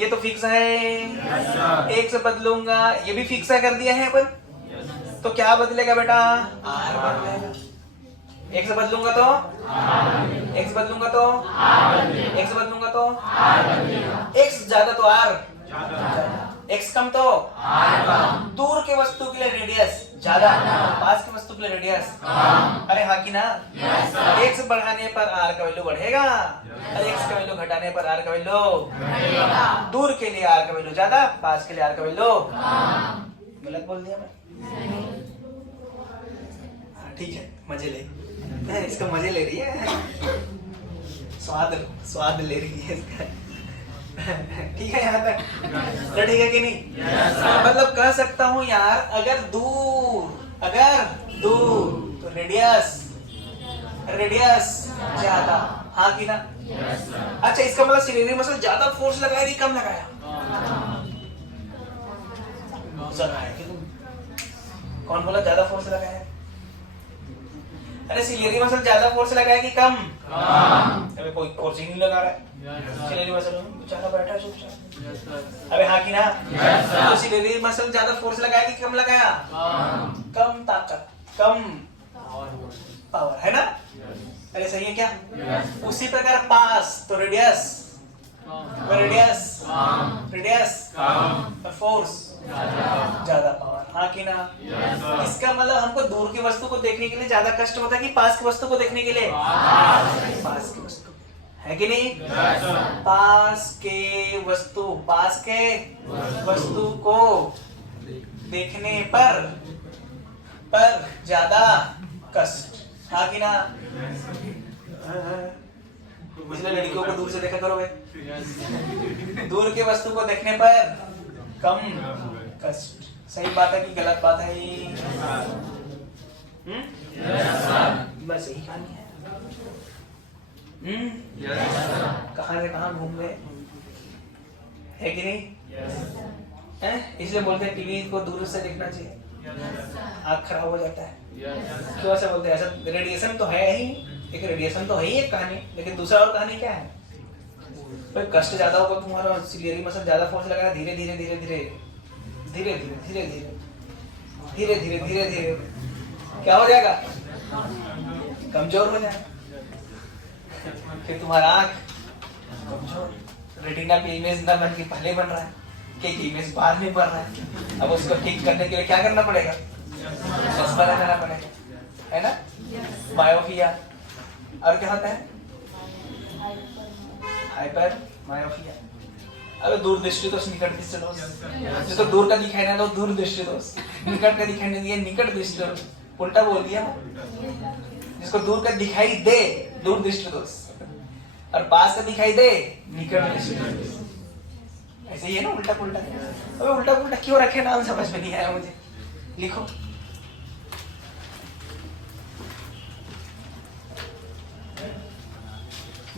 ये तो फिक्स है। एक्स बदलूंगा, ये भी फिक्स है, कर दिया है अपन। तो क्या बदलेगा बेटा? आर बदलेगा। एक्स बदलूंगा तो एक्स बदलूंगा तो एक्स बदलूंगा तो एक्स ज्यादा तो आर, x कम तो दूर के वस्तु के लिए रेडियस ज्यादा, पास के वस्तु के लिए रेडियस अरे हाँ कि ना? x बढ़ाने पर r का वैल्यू बढ़ेगा और x का वैल्यू घटाने पर r का वैल्यू दूर के लिए r का वैल्यू ज्यादा, पास के लिए r का वैल्यू गलत बोल दिया मैं? ठीक है, मजे ले, इसका मजे ले रही है, स्वाद ले रही है इसका। ठीक है यहाँ तक रेडी है कि नहीं? मतलब कह सकता हूँ यार, अगर दूर तो रेडियस ज्यादा, हाँ कि ना? अच्छा, इसका मतलब सिलेंडर मसल ज्यादा फोर्स लगाया कि कम लगाया? कौन बोला ज्यादा फोर्स लगाया? अरे सिलेंडरी मसल ज्यादा फोर्स लगाया कि कम? अबे कोई फोर्स ही नहीं लगा रहा है, सिलेंडरी मसल बेचारा बैठा है चुपचाप। अबे हाँ कि ना? तो सिलेंडरी मसल ज्यादा फोर्स लगाया कि कम लगाया? कम ताकत, कम पावर, है ना? अरे सही है क्या? उसी प्रकार पास तो रेडियस और फोर्स ज्यादा पावर, हाँ कि ना? इसका मतलब हमको दूर की वस्तु को देखने के लिए ज्यादा कष्ट होता है कि पास की वस्तु को देखने के लिए? पास की वस्तु, है कि नहीं? पास के वस्तु को देखने पर ज्यादा कष्ट, हाँ कि ना? इसलिए लड़कियों को दूर से देखा करो भाई, दूर के वस्तु को देखने पर कम कष्ट। सही बात है कि गलत बात है ये? बस यही कहानी है। कहां से कहां घूम गए, है कि नहीं? इसलिए बोलते हैं टीवी को दूर से देखना चाहिए, आँख खराब हो जाता है। क्यों ऐसा बोलते हैं? ऐसा रेडिएशन तो है ही, एक रेडिएशन तो है ही एक कहानी, लेकिन दूसरा और कहानी क्या है? भाई कष्ट ज्यादा होगा तुम्हारा, सिलेंडरी मसल ज्यादा फोर्स लगाना, धीरे धीरे क्या हो जाएगा? कमजोर हो जाएगा, फिर तुम्हारा आँख कमजोर, रेटिना पे इमेज ना बन के पहले बन रहा है कि इमेज बाद में बन रहा है। अब उसको ठीक करने के लिए क्या करना पड़ेगा? चश्मा लगाना पड़ेगा, है ना? मायोपिया, और क्या होता है? Hyper myopia. अबे दूरदृष्टि दोष, निकट दृष्टि दोष। जिसको दूर का दिखाई ना दो दूरदृष्टि दोष, निकट का दिखाई नहीं दिया निकट दृष्टि दोष। उल्टा बोल दिया ना, जिसको दूर का दिखाई दे दूरदृष्टि दोष, और पास का दिखाई दे निकट दृष्टि दोष। ऐसे ही है ना, उल्टा पुल्टा। अबे उल्टा पुल्टा क्यों रखे नाम समझ में नहीं आया मुझे। लिखो,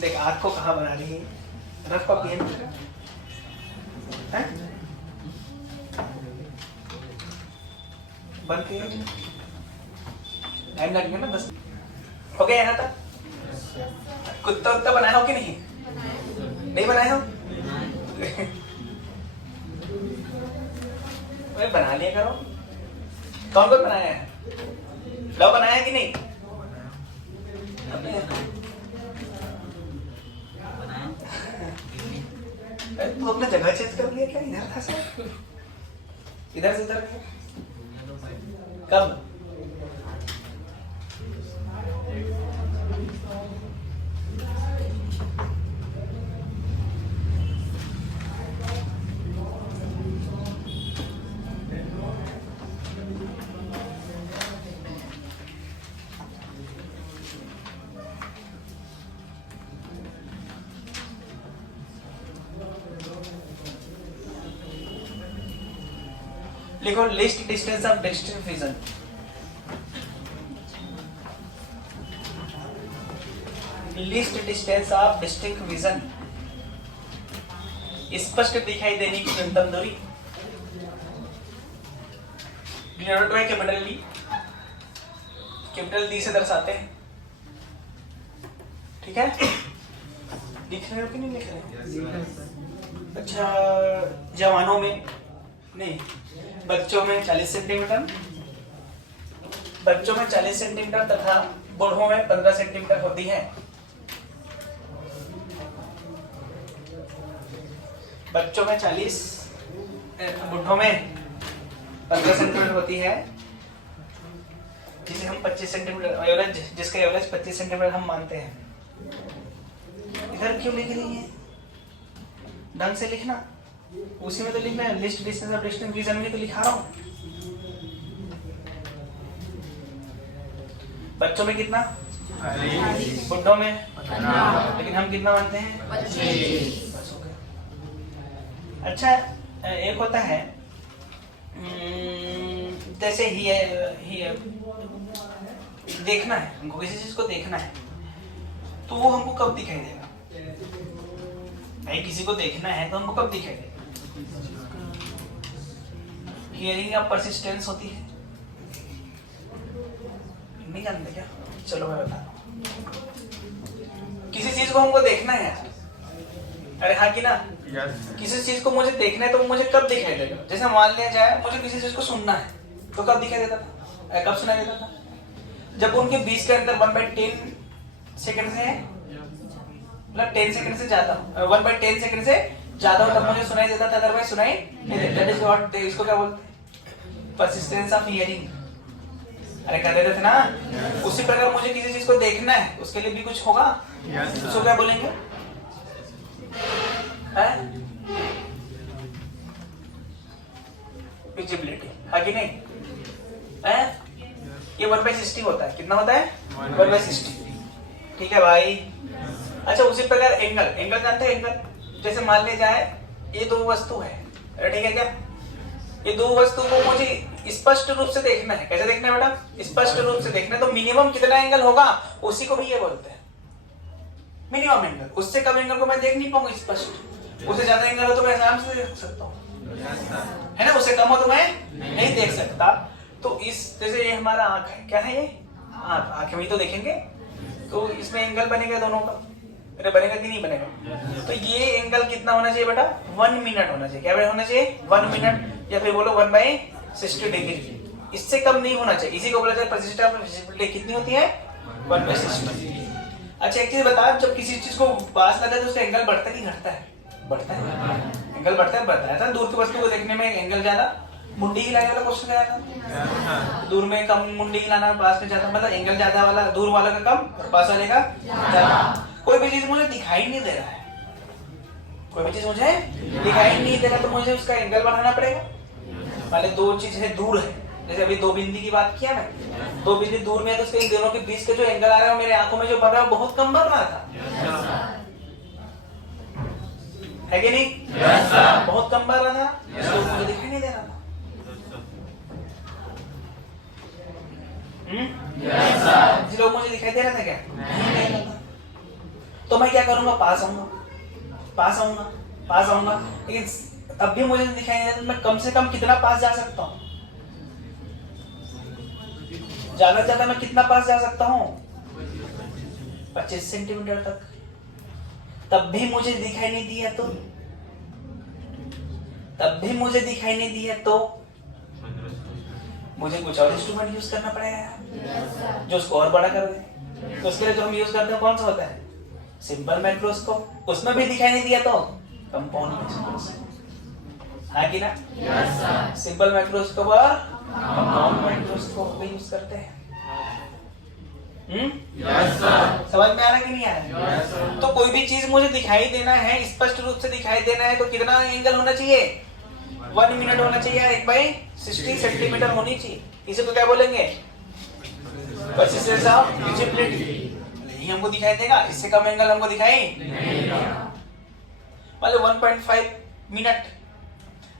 देख आँख को कहाँ बना रही है, रफ कॉपी है बन के टाइम लगेगा ना, बस हो गया यहाँ तक। कुत्ता उत्ता बनाया हो कि नहीं? नहीं बनाए हो? बना लिया करो। कौन कौन बनाया है? लो बनाया कि नहीं? तू अपना जगह चेंज कर लिया क्या? इधर था सर, इधर से उधर गया कब? लिखो list distance of distinct vision. List distance of distinct vision, स्पष्ट दिखाई देने की न्यूनतम दूरी। Denoted by capital D, capital D से दर्शाते हैं। ठीक है, लिख रहे हो कि नहीं लिख रहे? अच्छा, जवानों में नहीं, बच्चों में 40 सेंटीमीटर, बच्चों में 40 सेंटीमीटर तथा बूढ़ों में 15 सेंटीमीटर होती है। बच्चों में 40, बुढ़ों में 15 सेंटीमीटर होती है, जिसे हम 25 सेंटीमीटर एवरेज, जिसका एवरेज 25 सेंटीमीटर हम मानते हैं। इधर क्यों लिख रही है? ढंग से लिखना, उसी में तो लिखना है, least distance of distance vision में तो लिखा रहा हूं। बच्चों में कितना? बुढ़ों में, लेकिन हम कितना मानते हैं? 25। बस हो गया। अच्छा, एक होता है जैसे ही देखना है हमको, किसी चीज को देखना है तो वो हमको कब दिखाई देगा? नहीं, किसी को देखना है तो हमको कब दिखाई देगा? हियरिंग या परसिस्टेंस होती है, नहीं जानते क्या? चलो मैं बता रहा हूँ। किसी चीज को हमको देखना है यार, अरे हाँ कि ना? किसी चीज को मुझे देखना है तो मुझे कब दिखाई देगा? जैसे मान लिया जाए मुझे किसी चीज को सुनना है तो कब दिखाई देता था? कब सुनाई देता था? जब उनके बीच के अंदर 1/10 सेकंड से, मतलब 10 सेकंड से ज्यादा, 1/10 सेकंड से ज्यादा हो तब मुझे सुनाई देता था, अदरवाइज सुनाई नहीं देता। दैट इज व्हाट, इसको क्या बोलते हैं? Persistence of hearing. अरे कर देते थे ना। उसी प्रकार मुझे किसी चीज को देखना है, उसके लिए भी कुछ होगा, उसको क्या बोलेंगे? विजिबिलिटी, है कि नहीं? ये 1/60 होता है। कितना होता है? 1/60। ठीक है भाई। अच्छा, उसी प्रकार एंगल जानते हैं? एंगल जैसे मान लिया जाए ये दो वस्तु है, ठीक है क्या? ये दो वस्तु को मुझे स्पष्ट रूप से देखना है। कैसे देखना है बेटा? स्पष्ट रूप से देखना है तो मिनिमम कितना एंगल होगा, उसी को भी ये बोलते हैं मिनिमम एंगल। उससे कम एंगल को मैं देख नहीं पाऊंगा स्पष्ट, उससे ज्यादा एंगल हो तो मैं आराम से देख सकता हूँ, है ना? उससे कम हो तो मैं नहीं देख सकता। तो इस जैसे ये हमारा आंख है, क्या है ये? आंख में तो देखेंगे तो इसमें एंगल बनेगा दोनों का, अरे बनेगा कि नहीं बनेगा? तो ये एंगल कितना होना चाहिए बेटा? 1 मिनट होना चाहिए। क्या होना चाहिए? 1 मिनट, या फिर बोलो 1/60 डिग्री। इससे कम नहीं होना चाहिए। इसी को बोला जाए परसिस्टेंस ऑफ विजिबिलिटी। कितनी होती है? 1/60। अच्छा, एक चीज बता, जब किसी चीज को पास लगा तो उसका एंगल बढ़ता है कि घटता है? बढ़ता है। एंगल बढ़ता है, बढ़ता है ना? दूर की वस्तु को देखने में एंगल ज्यादा, मुंडी हिलाने वाला क्वेश्चन आया था, दूर में कम मुंडी हिलाना, पास में ज्यादा, मतलब एंगल ज्यादा वाला दूर वाला का कम और पास वाले का ज्यादा। कोई भी चीज मुझे दिखाई नहीं दे रहा है, कोई भी चीज मुझे दिखाई नहीं दे रहा तो मुझे उसका एंगल बढ़ाना पड़ेगा। पहले दो चीज है दूर है, जैसे अभी दो बिंदी की बात किया मैं, दो बिंदी दूर में है तो उसके इन दोनों के बीच के जो एंगल आ रहा है मेरे आंखों में जो बढ़ रहा है बहुत कम बढ़ रहा था, है कि नहीं? बहुत कम बढ़ रहा था, इसलिए मुझे दिखाई नहीं दे रहा था। जी लोग मुझे दिखाई दे रहा था क्या? नहीं दे रहा था। तो मैं क्या करूंगा? पास आऊंगा, लेकिन तब भी मुझे दिखाई नहीं देता तो मैं कम से कम कितना पास जा सकता हूँ? ज्यादा से ज्यादा मैं कितना पास जा सकता हूँ? 25 सेंटीमीटर तक। तब भी मुझे दिखाई नहीं दिया तो मुझे कुछ और इंस्ट्रूमेंट यूज करना पड़ेगा जो उसको और बड़ा कर दे। तो उसके लिए जो हम यूज करते हैं कौन सा होता है? Simple microscope. उसमें भी दिखाई नहीं दिया तो कंपाउंड माइक्रोस्कोप, हाँ कि ना? सिंपल माइक्रोस्कोप और कंपाउंड माइक्रोस्कोप भी यूज करते हैं। समझ में आ रहा है कि नहीं आ रहा? तो कोई भी चीज मुझे दिखाई देना है, स्पष्ट रूप से दिखाई देना है तो कितना एंगल होना चाहिए? 1 मिनट होना चाहिए, 1/60 सेंटीमीटर होनी चाहिए। इसे तो क्या बोलेंगे? Persistence of visibility. यही हमको दिखाई देगा, इससे कम एंगल हमको दिखाई नहीं देगा। मतलब 1.5 मिनट।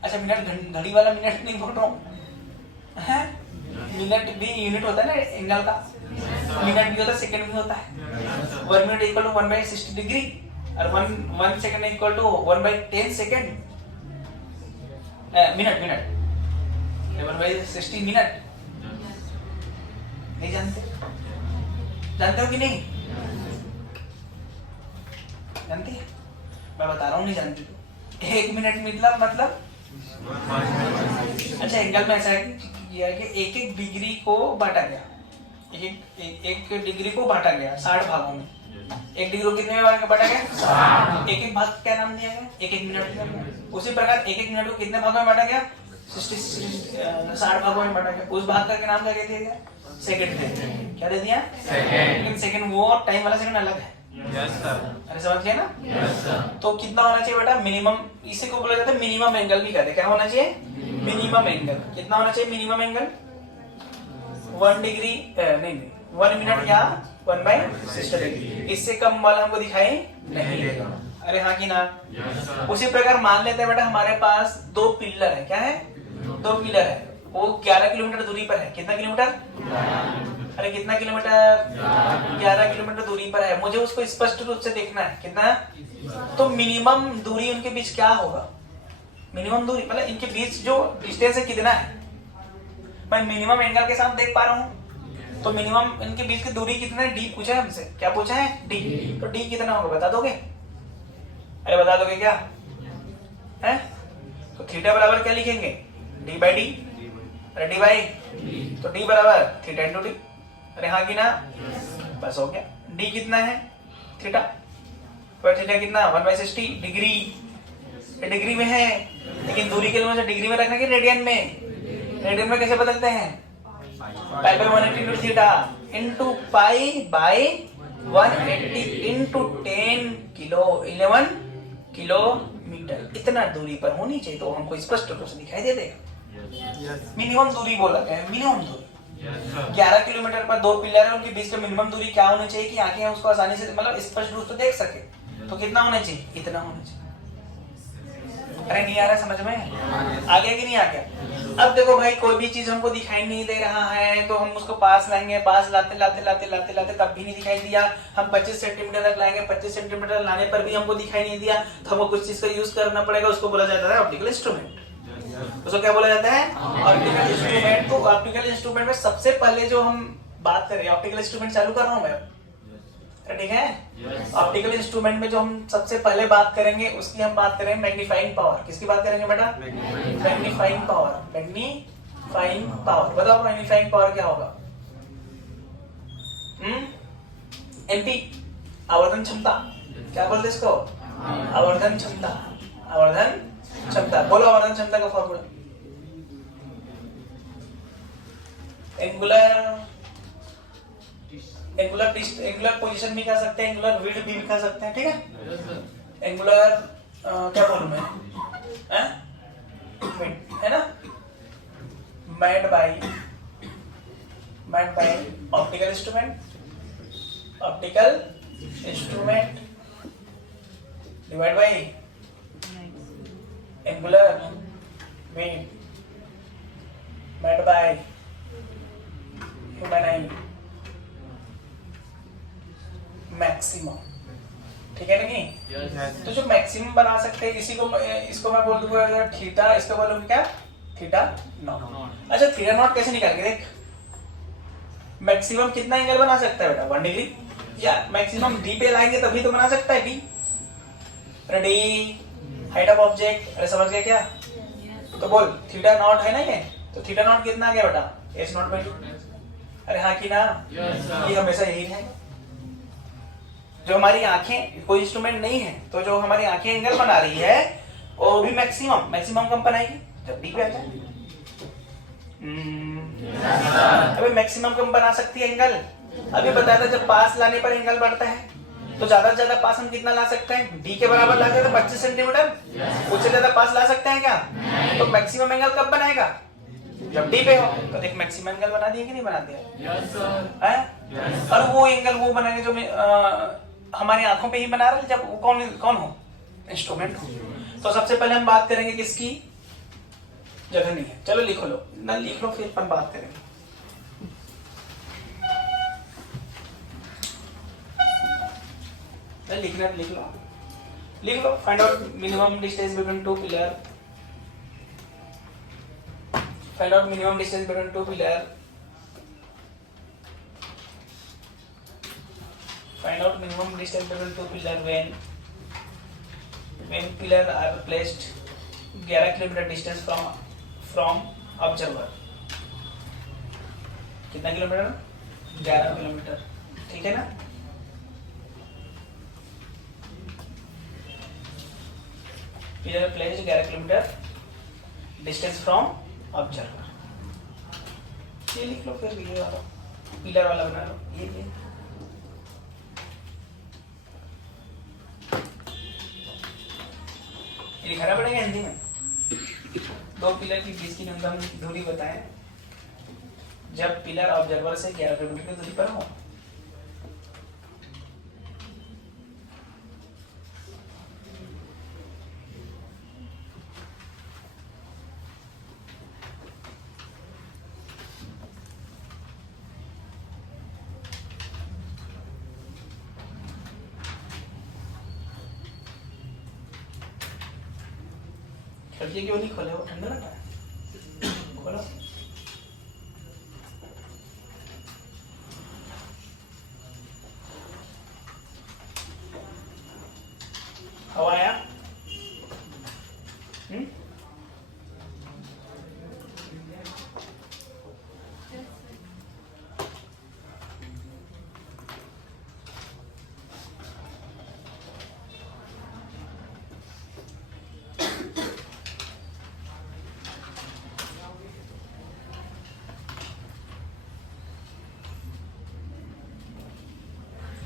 अच्छा, मिनट घड़ी वाला मिनट नहीं बोल रहा हूँ, मिनट भी यूनिट होता है ना एंगल का, मिनट भी होता है, सेकंड भी होता है। 1 मिनट इक्वल टू 1/60 डिग्री और 1 second equal to 1/10 second. Minute 1/60 minute. नहीं जानते हो कि नहीं? जानती है? मैं बता रहा हूँ, नहीं जानती। 1 मिनट मतलब अच्छा, एंगल में ऐसा है कि एक डिग्री को बांटा गया, एक डिग्री को बांटा गया 60 भागों में। 1 डिग्री को कितने में बांटा गया? एक एक भाग का क्या नाम दिया गया? एक एक मिनट का। उसी प्रकार एक एक मिनट को कितने भागों में बांटा गया? 60 भागों में बांटा गया। उस भाग का क्या नाम क्या दिया गया? सेकंड दे दिया। क्या दे दिया? सेकंड। लेकिन सेकंड वो और टाइम वाला सेकंड अलग है। Yes sir. अरे समझ गए ना? Yes sir. तो कितना होना चाहिए बेटा? मिनिमम, इसी को बोला जाता है मिनिमम एंगल भी कहते हैं। क्या होना चाहिए? Minimum angle. कितना होना चाहिए मिनिमम एंगल? 1 डिग्री नहीं 1 मिनट या 1/60 डिग्री। इससे कम वाला हमको दिखाई नहीं देगा। अरे हाँ कि ना? Yes sir. उसी प्रकार मान लेते हैं बेटा हमारे पास 2 पिलर है। क्या है? 2 पिलर है। वो 11 किलोमीटर दूरी पर है। कितना किलोमीटर? अरे कितना किलोमीटर? 11 किलोमीटर दूरी पर है। मुझे उसको स्पष्ट रूप से देखना है। कितना? तो मिनिमम दूरी उनके बीच क्या होगा? मिनिमम दूरी मतलब इनके बीच जो डिस्टेंस है कितना है? मैं मिनिमम एंगल के साथ देख पा रहा हूँ। तो मिनिमम इनके बीच की दूरी कितना है? डी पूछा है हमसे। क्या पूछा है? डी। तो डी कितना होगा बता दोगे? अरे बता दोगे क्या है? तो थीटा बराबर क्या लिखेंगे? D by D. अरे डी बाई तो डी बराबर थीटा इंटू डी। अरे हाँ कि ना? बस हो गया। डी कितना है? थीटा। पर थीटा कितना? 1/60 डिग्री। डिग्री में है, लेकिन दूरी के लिए मुझे डिग्री में रखना कि रेडियन में? रेडियन में कैसे बदलते हैं? Pi by 180 theta into pi by 180 into 10 kilo 11 kilometre. इतना दूरी पर होनी चाहिए तो हमको स्पष्ट रूप से दिखाई दे देगा। मिनिमम दूरी बोला गया है। मिनिमम दूरी 11 किलोमीटर पर 2 पिलर है, उनके बीच में मिनिमम दूरी क्या होनी चाहिए कि आंखें उसको आसानी से मतलब स्पष्ट रूप से देख सके? तो कितना होना चाहिए? इतना होना चाहिए। अरे नहीं आ रहा समझ में? आ गया कि नहीं आ गया? अब देखो भाई कोई भी चीज हमको दिखाई नहीं दे रहा है तो हम उसको पास लाएंगे। पास लाते लाते लाते लाते लाते तब भी नहीं दिखाई दिया। हम 25 सेंटीमीटर तक लाएंगे। 25 सेंटीमीटर लाने पर भी हमको दिखाई नहीं दिया तो हमको कुछ चीज का यूज करना पड़ेगा। उसको बोला जाता है ऑप्टिकल इंस्ट्रूमेंट। उसको क्या बोला जाता है? Optical instrument. तो ऑप्टिकल इंस्ट्रूमेंट में सबसे पहले जो हम बात करें, ऑप्टिकल इंस्ट्रूमेंट चालू कर रहा हूं मैं। ठीक है? ऑप्टिकल इंस्ट्रूमेंट में जो हम सबसे पहले बात करेंगे उसकी हम बात करेंगे मैग्नीफाइंग पावर। किसकी बात करेंगे बेटा? Magnifying power. मैग्नीफाइंग पावर बताओ मैग्नीफाइंग पावर क्या होगा? एमपी आवर्धन क्षमता। क्या बोलते इसको? आवर्धन क्षमता। आवर्धन क्षमता। बोलो आवर्धन क्षमता का फॉर्मूला। एंगुलर पोजीशन भी कह सकते हैं, एंगुलर विड्थ भी कह सकते हैं। ठीक है? एंगुलर क्या बोलूं मैं? विड्थ है ना? Made by optical instrument divide by angular width made by human I maximum. ठीक है नहीं? तो जो मैक्सिमम बना सकते हैं इसको मैं बोल दूंगा थीटा। इसको बोलूंगा क्या? Theta naught. अच्छा थीटा नॉट कैसे निकालेंगे? देख मैक्सिमम कितना एंगल बना सकता है बेटा? 1 डिग्री। या मैक्सिमम डी पे लाएंगे तभी तो बना सकता है D. D height of object. अरे समझ गए क्या? तो बोल थीटा नॉट है ना ये? तो थीटा नॉट कितना आ गया बेटा? h not by 2। अरे हाँ कि ना? ये हमेशा यही है। जो हमारी आंखें कोई इंस्ट्रूमेंट नहीं है तो जो हमारी आंखें एंगल बना रही है वो भी मैक्सिमम कब बनाएगी? जब डी पे आ जाए। अबे मैक्सिमम कब बना सकती है एंगल? अभी बताया था जब पास लाने पर एंगल बढ़ता है तो ज्यादा से ज्यादा पास हम कितना ला सकते हैं? डी के बराबर ला सकते हैं 25 सेंटीमीटर। उससे ज्यादा पास ला सकते हैं क्या? तो मैक्सिमम एंगल कब बनाएगा? जब डी पे हो। तो देख मैक्सिमम एंगल बना दिया कि नहीं बना दिया? और वो एंगल वो बनाएंगे जो हमारी आंखों पे ही बना रहे जब वो कौन हो? इंस्ट्रूमेंट हो। तो सबसे पहले हम बात करेंगे किसकी? जगह नहीं है। चलो लिख लो ना, लिख लो फिर अपन बात करेंगे। लिखना लिख लो। Find out minimum distance between 2 pillar. Find out minimum distance between 2 pillar. Find out minimum distance between 2 pillar when pillar are placed 11 kilometer distance from observer। कितना किलोमीटर? 11 किलोमीटर। ठीक है ना? Pillar placed 11 kilometre distance from observer. ये लिख लो फिर, ये वाला pillar वाला बना लो। ये लिखाना पड़ेगा हिंदी में। दो पिलर की बीच की न्यूनतम दूरी बताएं जब पिलर ऑब्जर्वर से 11 किलोमीटर की दूरी पर हो। खिड़की क्यों नहीं खोले, वो ठंडा लग रहा है, खोलो। हवा आया?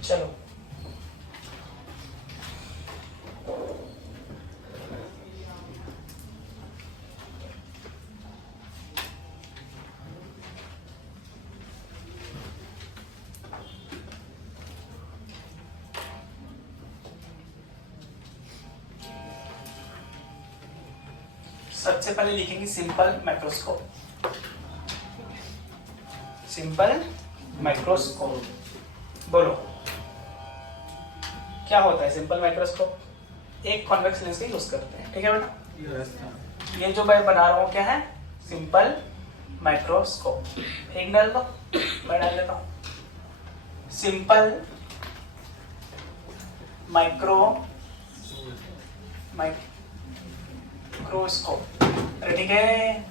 चलो सबसे पहले लिखेंगे सिंपल माइक्रोस्कोप। सिंपल माइक्रोस्कोप बोलो क्या होता है। सिंपल माइक्रोस्कोप एक कॉन्वेक्स लेंस का यूज करते हैं, ठीक है बेटा। ये जो मैं बना रहा हूँ क्या है, सिंपल माइक्रोस्कोप। एक डाल दो, मैं डाल देता हूँ। सिंपल माइक्रोस्कोप, ठीक है।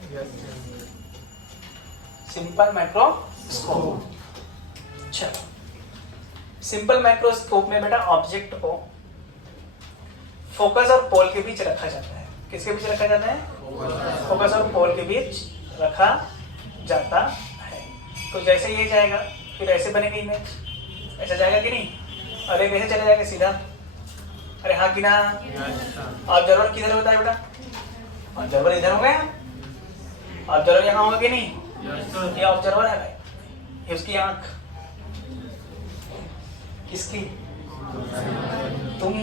Simple microscope. चलो, सिंपल माइक्रोस्कोप में बेटा ऑब्जेक्ट को फोकस और पोल के बीच रखा जाता है। किसके बीच रखा जाता है? फोकस और पोल के बीच रखा जाता है। तो जैसे ये जाएगा फिर ऐसे बनेगी इमेज, ऐसा जाएगा कि नहीं? और एक ऐसे चले जाएगा सीधा। अरे हाँ कि ना? ऑब्जर्वर किधर होता है बेटा? ऑब्जर्वर इधर हो गया, ऑब्जर्वर यहाँ होगा कि नहीं? ये ऑब्जर्वर है भाई, ये उसकी आंख। किसकी? तुम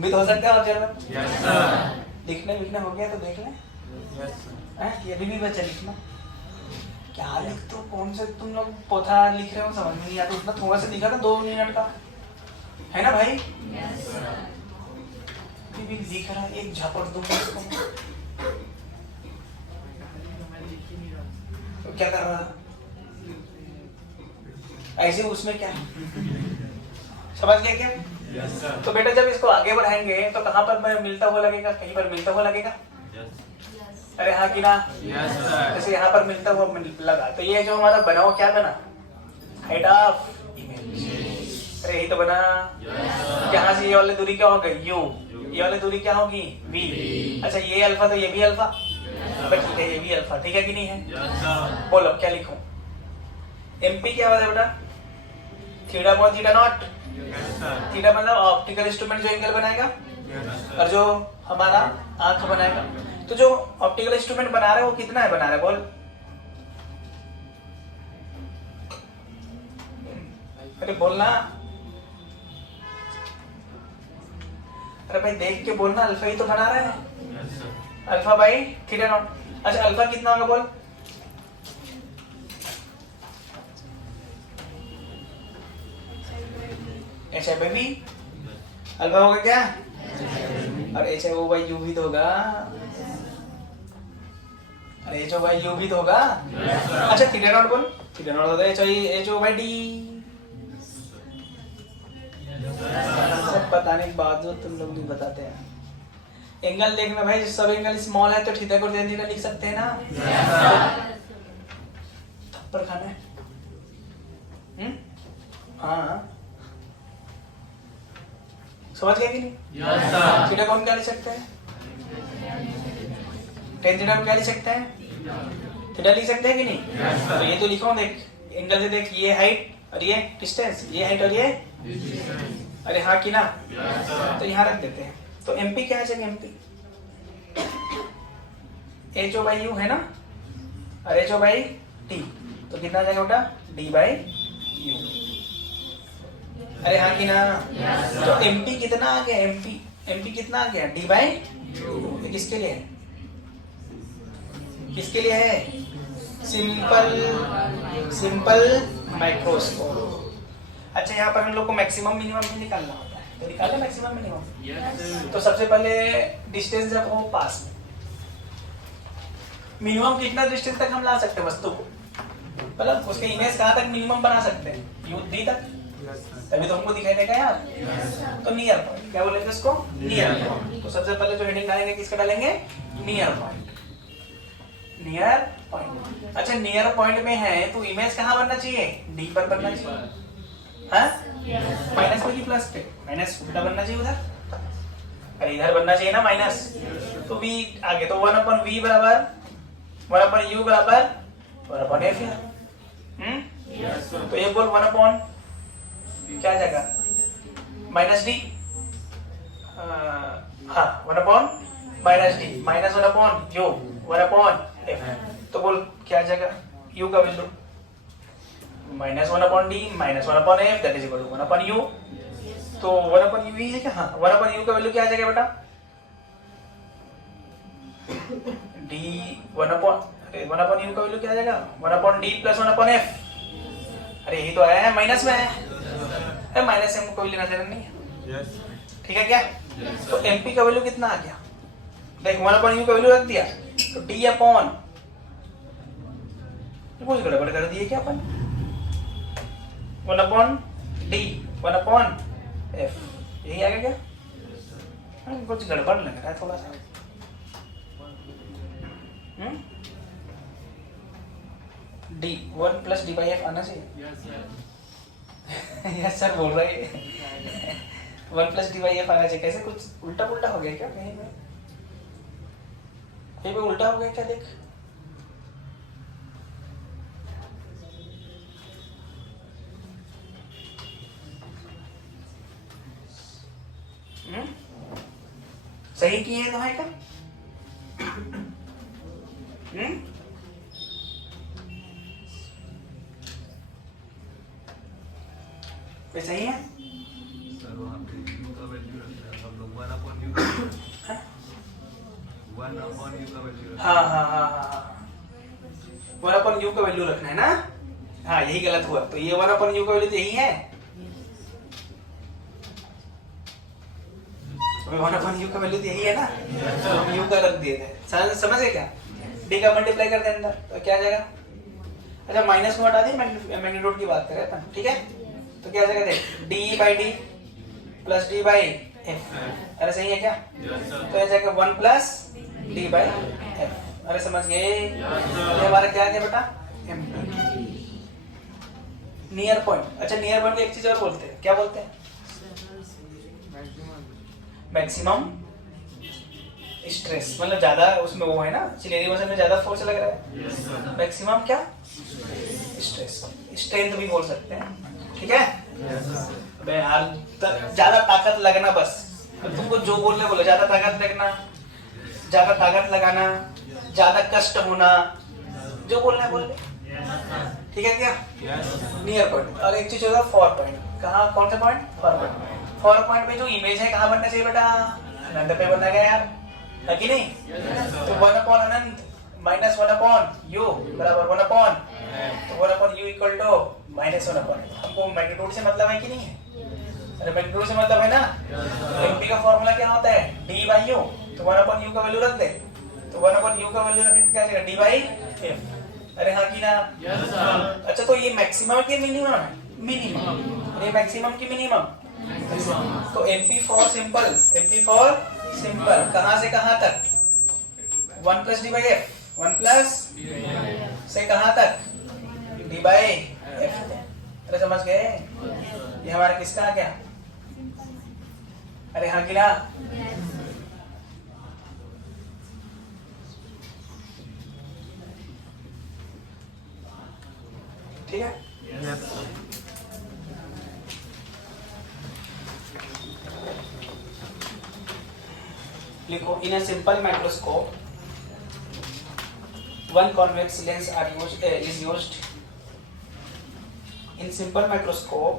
भी तो हो सकते हो ऑब्जर्वर। लिखने लिखना हो गया तो देख लें। ये भी बच्चा लिखना क्या लिख तो कौन से तुम लोग पोथा लिख रहे हो, समझ में नहीं आता। उतना थोड़ा सा लिखा था 2 मिनट का, है ना भाई? भी लिख रहा, एक झापड़ दूंगा इसको। तो क्या कर रहा ऐसे उसमें क्या समझ गया क्या? तो बेटा जब इसको आगे बढ़ाएंगे तो कहाँ पर मिलता हुआ लगेगा? कहीं पर मिलता हुआ लगेगा। अरे हाँ कि ना? जैसे यहाँ पर मिलता हुआ लगा तो ये जो हमारा बना वो क्या बना? Head of image. अरे यही तो बना। यहाँ से ये वाली दूरी क्या हो गई? यू। ये वाली दूरी क्या होगी? वी। अच्छा ये अल्फा तो ये भी अल्फा, ठीक है, ये भी अल्फा, ठीक है कि नहीं है? बोलो क्या लिखूं? एमपी क्या होता है बेटा? Theta upon theta naught. Theta मतलब ऑप्टिकल इंस्ट्रूमेंट जो एंगल बनाएगा और जो हमारा आंख बनाएगा। तो जो ऑप्टिकल इंस्ट्रूमेंट बना रहा है वो कितना है बना रहा है? बोल। अरे बोलना, अरे भाई देख के बोलना। अल्फा ही तो बना रहा है, अल्फा बाई थीटा नॉट। अच्छा अल्फा कितना होगा बोल? H I by V. Alpha होगा क्या? और H I O by U भी तो होगा। अरे एच ओ बाई यू भी तो होगा। अच्छा थीटा नॉट बोल। थीटा नॉट होता है एच ओ बाई डी। सब बताने के बाद जो तुम लोग भी बताते हैं। एंगल देखना भाई, सब एंगल स्मॉल है तो थीटा को थीटा लिख सकते हैं ना? थप्पड़ खाना है। हाँ समझ गए कि नहीं? थीटा कौन क्या लिख सकते हैं? टेन थीटा को क्या लिख सकते हैं? थीटा लिख सकते हैं कि नहीं? तो ये तो लिखो, देख एंगल से देख, ये हाइट और ये डिस्टेंस, ये हाइट और ये, अरे हाँ कि ना? तो यहाँ रख देते हैं। तो एमपी क्या आ जाएगा? MP H O by U है ना, और एच ओ बाई टी, तो कितना आ जाएगा बेटा? D by you. अरे हाँ कि ना? तो एमपी कितना आ गया? एमपी कितना आ गया? D by you. किसके लिए है? किसके लिए है? Simple microscope. अच्छा, यहाँ पर हम लोग को मैक्सिमम मिनिमम भी निकालना होता है, तो निकाले मैक्सिमम मिनिमम। तो सबसे पहले डिस्टेंस जब हो पास में, मिनिमम कितना डिस्टेंस तक हम ला सकते हैं वस्तु को, मतलब उसके इमेज कहाँ तक मिनिमम बना सकते हैं? यू डी तक, तभी तो हमको दिखाई देगा यार। तो नियर पॉइंट क्या बोलेंगे उसको? Near point. तो सबसे पहले जो हेडिंग डालेंगे किसका डालेंगे? Near point. Near point. अच्छा, नियर पॉइंट में है तो इमेज कहाँ बनना चाहिए? डी पर बनना चाहिए। हाँ, माइनस पे की प्लस पे? माइनस उल्टा बनना चाहिए उधर, अरे इधर बनना चाहिए ना माइनस। तो v आगे, तो 1/v बराबर 1/u बराबर 1/f यार। तो ये बोल 1/ क्या जाएगा? Minus D. हाँ, 1/-d माइनस 1/u 1/f। तो बोल क्या जाएगा? u का value minus 1/d minus 1/f that is equal to 1/u। तो 1/u ही है क्या? हाँ, 1/u का वैल्यू क्या आ जाएगा बेटा? d 1/u का वैल्यू क्या आ जाएगा? 1/d plus 1/f। अरे यही तो आया है, माइनस में है। अरे माइनस से हमको कोई लेना देना नहीं है। ठीक है क्या? तो एमपी का वैल्यू कितना आ गया? देख 1/u का वैल्यू रख दिया, तो d अपॉन, कुछ गड़बड़ कर दिए क्या अपन? 1/d 1/f, यही आ गया क्या? कुछ गड़बड़ लग रहा है थोड़ा सा। d 1+d/f आना चाहिए। यस सर बोल रहे हैं 1+d/f आना चाहिए। कैसे कुछ उल्टा पुल्टा हो गया क्या? कहीं पे उल्टा हो गया क्या? देख, सही किए तो है क्या? ये सही है? सर वहाँ पे u का वैल्यू रखना है, हम लोग 1/u का वैल्यू रखना है। 1/u का वैल्यू रखना है। हाँ 1/u का वैल्यू रखना है ना। हाँ, यही गलत हुआ। तो ये 1/u का वैल्यू तो यही है। 1/u का वैल्यू तो यही है ना, तो हम u का रख दिए थे। समझ गए क्या? d का मल्टीप्लाई कर दे अंदर, तो क्या आ जाएगा? अच्छा, माइनस को हटा दी, मैग्नीट्यूड की बात कर रहे हैं, ठीक है? तो क्या आ जाएगा? देख, d/d प्लस d/f। अरे सही है क्या? तो आ जाएगा 1+d/f। अरे समझ गए? ये हमारा क्या आ गया बेटा? MP, near point. अच्छा, नियर पॉइंट को एक चीज और बोलते हैं, क्या बोलते हैं? मैक्सिमम स्ट्रेस, मतलब ज्यादा उसमें वो है ना, सिलेरी मसल में ज्यादा फोर्स लग रहा है। मैक्सिमम क्या? स्ट्रेस, स्ट्रेंथ भी बोल सकते हैं, ठीक है? अबे यार, ज्यादा ताकत लगना, बस तुमको जो बोलना बोलो। ज्यादा ताकत लगना, ज्यादा ताकत लगाना, ज्यादा कष्ट होना, जो बोलना है बोल ले, ठीक है क्या? Near point. और एक चीज होता है फॉर पॉइंट। कहाँ? कौन सा point? For point. For point पे जो इमेज है कहाँ बनना चाहिए बेटा? अनंत पे बनना गया यार, है कि नहीं? तो 1/ अनंत माइनस 1/u बराबर 1/, तो 1/u इक्वल टू -1/। हमको मैग्नीट्यूड से मतलब है कि नहीं है? अरे मैग्नीट्यूड से मतलब है ना। एमपी का फॉर्मूला क्या होता है? d/u। तो 1/u का वैल्यू रख दे, तो 1/u का वैल्यू रखने क्या जाएगा? d/f। अरे हाँ कि ना? अच्छा, तो ये मैक्सिमम की मिनिमम है? मिनिमम। ये मैक्सिमम की मिनिमम। तो MP for simple, MP for simple कहाँ से कहाँ तक? 1+d/f, 1+ से कहाँ तक? d/f। अरे समझ गए? ये हमारा किसका आ गया? अरे हाँ कि ना? ठीक है। Yes, sir. लिखो, in a simple microscope one convex lens is used. In simple microscope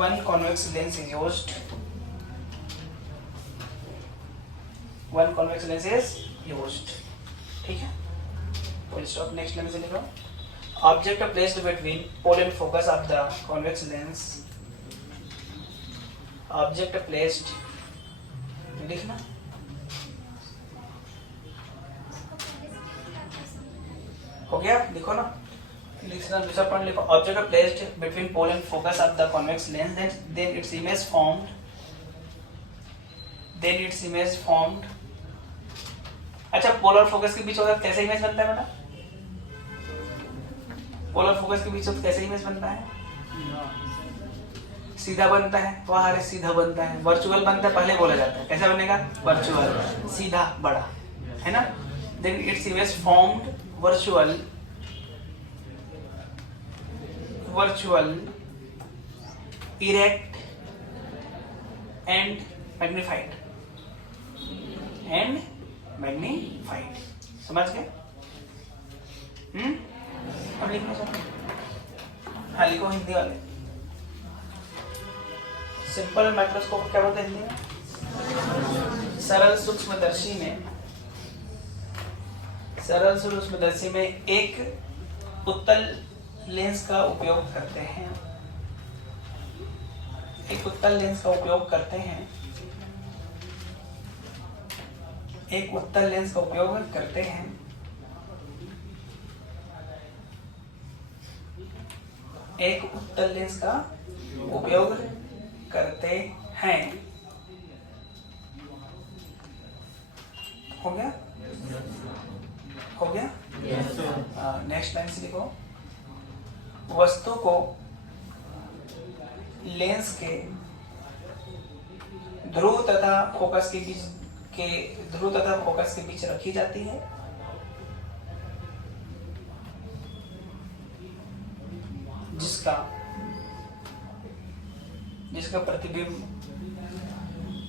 one convex lens is used. One convex lens is used. ठीक है, full stop. Next line से लिखो, object placed between pole and focus of the convex lens. Object placed, लिखना, हो गया, लिखो ना, लिखना। दूसरा पॉइंट लिखो, object placed between pole and focus of the convex lens, then its image formed, अच्छा, पोल और फोकस के बीच होता है, कैसे इमेज बनता है बेटा? पोल और फोकस के बीच होता है, कैसे इमेज बनता है? सीधा बनता है, वहां है सीधा बनता है, वर्चुअल बनता है, पहले बोला जाता है, कैसा बनेगा? वर्चुअल, सीधा बड़ा, है ना। Then its image formed virtual, erect and magnified, समझ गए? अब लिखना चाहते, हाँ लिखो हिंदी वाले। सिंपल माइक्रोस्कोप क्या बोलते हैं हिंदी में? सरल सूक्ष्मदर्शी में एक उत्तल लेंस का उपयोग करते हैं। एक उत्तल लेंस का उपयोग करते हैं। एक उत्तल लेंस का उपयोग करते हैं। एक उत्तल लेंस का उपयोग करते हैं। हो गया? हो गया? नेक्स्ट लाइन से लिखो, वस्तु को लेंस के ध्रुव तथा फोकस के बीच रखी जाती है।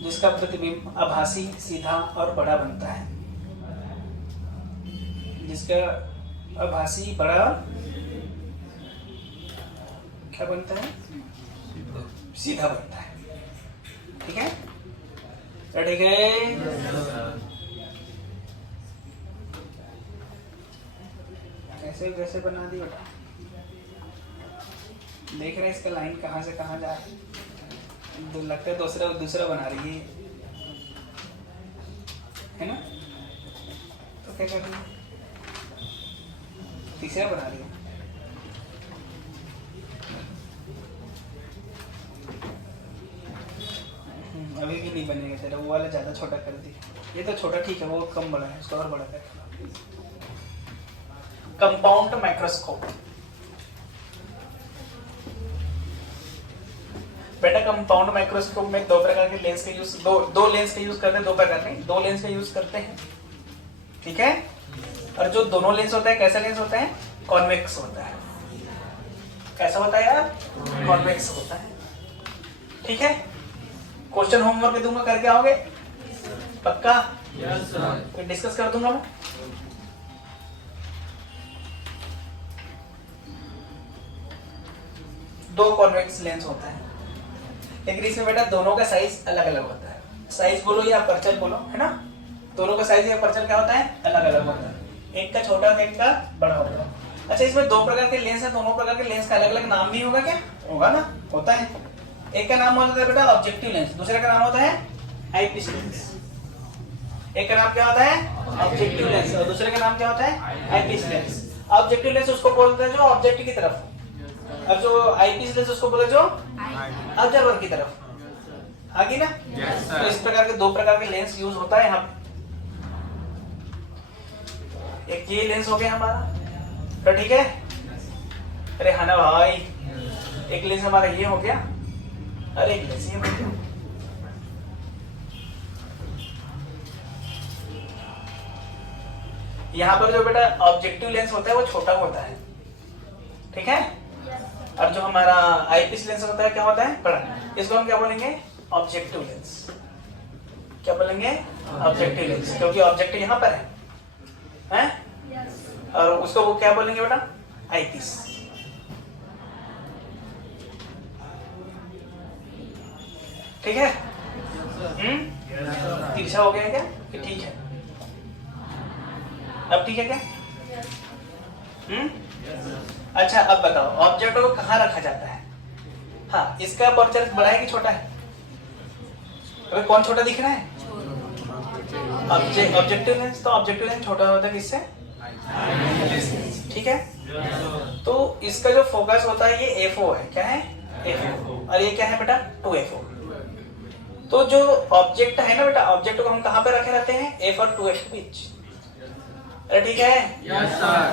जिसका प्रतिबिंब आभासी, सीधा और बड़ा बनता है। जिसका आभासी बड़ा क्या बनता है? सीधा बनता है। ठीक है, ठीक है। कैसे बना दी बेटा? देख रहे हैं इसका लाइन कहाँ से कहाँ जा रही है? लगता है दूसरा बना रही है ना? तो क्या कर रही है? तीसरा बना रही है। अभी भी नहीं बनेगा तेरा, वो वाला ज्यादा छोटा कर दी। ये तो छोटा ठीक है, वो कम बड़ा है, उसको और बड़ा कर। कंपाउंड माइक्रोस्कोप बेटा, कंपाउंड माइक्रोस्कोप में दो प्रकार के लेंस का यूज, दो लेंस का यूज करते हैं। दो प्रकार के, दो लेंस का यूज करते हैं। ठीक है, और जो दोनों लेंस होता है, कैसा लेंस होता है? कॉन्वेक्स होता है। कैसा होता है यार? कॉन्वेक्स होता है। ठीक है, क्वेश्चन होमवर्क में दूंगा, करके आओगे? पक्का? Yes sir. फिर डिस्कस कर दूंगा मैं। दो कॉन्वेक्स लेंस होता है, लेकिन इसमें बेटा दोनों का साइज अलग अलग होता है। साइज बोलो या अपर्चर बोलो, है ना? दोनों का साइज या अपर्चर क्या होता है? अलग अलग होता है। एक का छोटा और एक का बड़ा होता है। अच्छा, इसमें दो प्रकार के लेंस है, दोनों प्रकार के लेंस का अलग अलग नाम भी होगा क्या? होगा ना, होता है। एक का नाम होता है बेटा ऑब्जेक्टिव लेंस, दूसरे का नाम होता है आईपीस लेंस। एक का नाम क्या होता है? ऑब्जेक्टिव लेंस, और दूसरे का नाम क्या होता है? Eyepiece lens. ऑब्जेक्टिव लेंस उसको बोलते हैं जो ऑब्जेक्ट की तरफ, और जो आईपीस लेंस उसको बोले जो ऑब्जर्वर की तरफ। आगे ना? तो इस प्रकार के दो प्रकार के लेंस यूज होता है यहाँ। एक ये लेंस हो गया हमारा, तो ठीक है। अरे हाँ ना भाई, एक लेंस हमारा ये हो गया, अरे एक लेंस ये हो गया। यहाँ पर जो बेटा ऑब्जेक्टिव लेंस होता है वो छोटा होता है, ठीक है। और जो हमारा आईपीस लेंस होता है क्या होता है, बड़ा, इसको हम क्या बोलेंगे, ऑब्जेक्टिव लेंस। क्या बोलेंगे, ऑब्जेक्टिव लेंस, क्योंकि ऑब्जेक्टिव यहाँ पर है? और उसको वो क्या बोलेंगे बेटा, आईपीस। ठीक है। तिरछा हो गया क्या कि ठीक है, अब ठीक है क्या? अच्छा अब बताओ ऑब्जेक्ट को कहाँ रखा जाता है? हाँ, इसका अपर्चर बड़ा है कि छोटा है? अबे कौन छोटा दिख रहा है? Objective lens. तो ऑब्जेक्टिव लेंस छोटा होता है किससे? ठीक है। तो इसका जो फोकस होता है ये f0 है। क्या है? f0। और ये क्या है बेटा? 2f0। तो जो ऑब्जेक्ट है ना बेटा, ऑब्जेक्ट को हम कहाँ पे रखे रहते हैं? f और 2f के बीच। अरे ठीक है,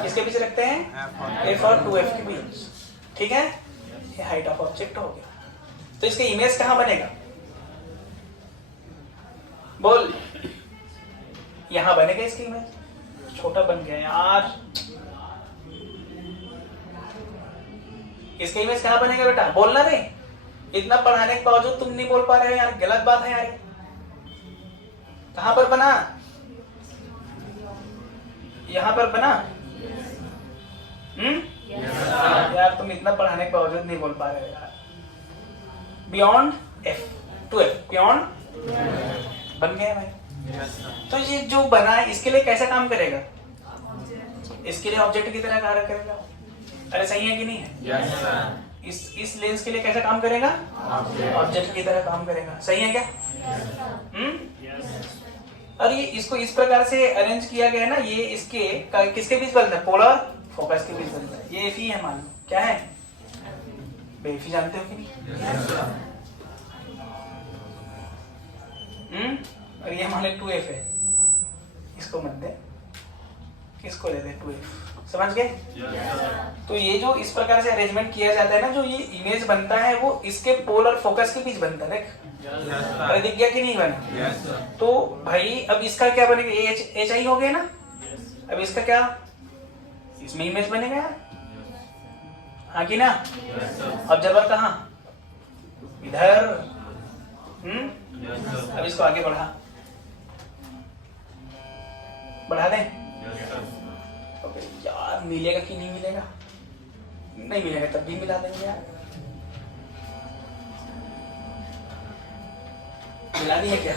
किसके बीच रखते हैं? f और 2f के बीच। ठीक है, ये हाइट ऑफ ऑब्जेक्ट हो गया। तो इसकी इमेज कहाँ बनेगा? बोल, यहां बनेगा इसकी इमेज। छोटा बन गया यार। इसकी इमेज कहाँ बनेगा बेटा? बोलना रे, इतना पढ़ाने के बावजूद तुम नहीं बोल पा रहे हो यार, गलत बात है यार। कहां पर बना? यहां पर बना? यार तुम इतना पढ़ाने के बावजूद नहीं बोल पा रहे हो यार। बियॉन्ड f, 2f, बियॉन्ड बन गया भाई। तो ये जो बना है इसके लिए कैसा काम करेगा? इसके लिए ऑब्जेक्ट की तरह कार्य करेगा। अरे सही है कि नहीं है? इस लेंस के लिए कैसा काम करेगा? ऑब्जेक्ट की तरह काम करेगा। सही है क्या? और ये इसको इस प्रकार से अरेंज किया गया है ना, ये इसके किसके बीच बनता है? पोलर फोकस के बीच बनता है। ये एफी है, मान लो। क्या है? बेफी जानते हो कि नहीं? और ये मान ले 2f है, इसको मत दे, इसको ले दे 2f। समझ गए? तो ये जो इस प्रकार से अरेंजमेंट किया जाता है ना, जो ये इमेज बनता है वो इसके पोल और फोकस के बीच बनता है। देख, अरे दिख गया कि नहीं बना? तो भाई अब इसका क्या बनेगा? एच आई हो गया ना। अब इसका क्या, इसमें इमेज बनेगा यार, हाँ कि ना? ऑब्जर्वर कहाँ? इधर। अब इसको आगे बढ़ा दें। यार मिलेगा कि नहीं मिलेगा? नहीं मिलेगा तब भी मिला देंगे यार। मिला दी है क्या?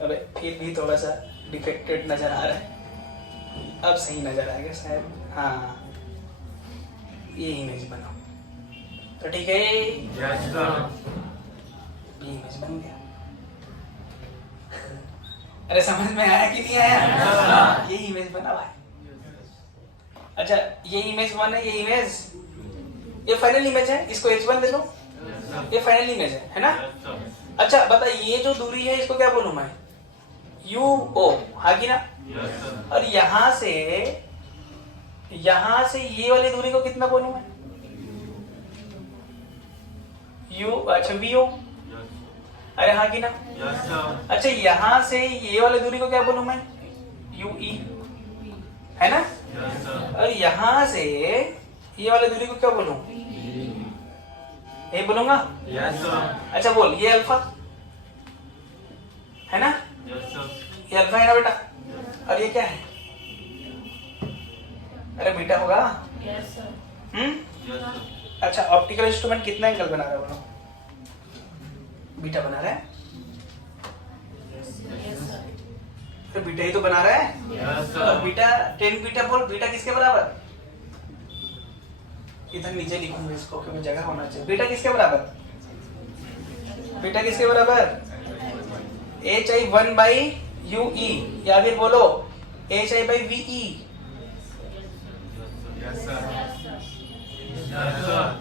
अबे फिर भी थोड़ा सा डिफेक्टेड नजर आ रहा है। अब सही नजर आएगा शायद। हाँ, ये इमेज बनाओ तो ठीक है। ये इमेज बन गया। अरे समझ में आया कि नहीं आया? ये इमेज बना भाई। अच्छा ये इमेज वन है, ये इमेज, ये फाइनल इमेज है, इसको H1 ले लो। ये फाइनल इमेज है ना? अच्छा बता, ये जो दूरी है इसको क्या बोलूं मैं? UO, हाँ कि ना? और यहाँ से ये वाली दूरी को कितना बोलूं मैं? अच्छा VO। अरे हाँ कि ना? अच्छा यहाँ से ये वाली दूरी को क्या बोलूं मैं? UE, है ना? और यहाँ से ये वाली दूरी को क्या बोलूं? ये बोलूंगा? अच्छा बोल, ये अल्फा है ना? ये अल्फा है ना बेटा? और ये क्या है? अरे बीटा होगा। अच्छा ऑप्टिकल इंस्ट्रूमेंट कितना एंगल बना रहा है बोलो? बीटा बना रहा है। तो बीटा ही तो बना रहा है। और बीटा 10 बीटा बोल, बीटा किसके बराबर? इधर नीचे लिखूंगा इसको क्योंकि जगह होना चाहिए। बीटा किसके बराबर? बीटा किसके बराबर? HI1/UE, या फिर बोलो HI/VE।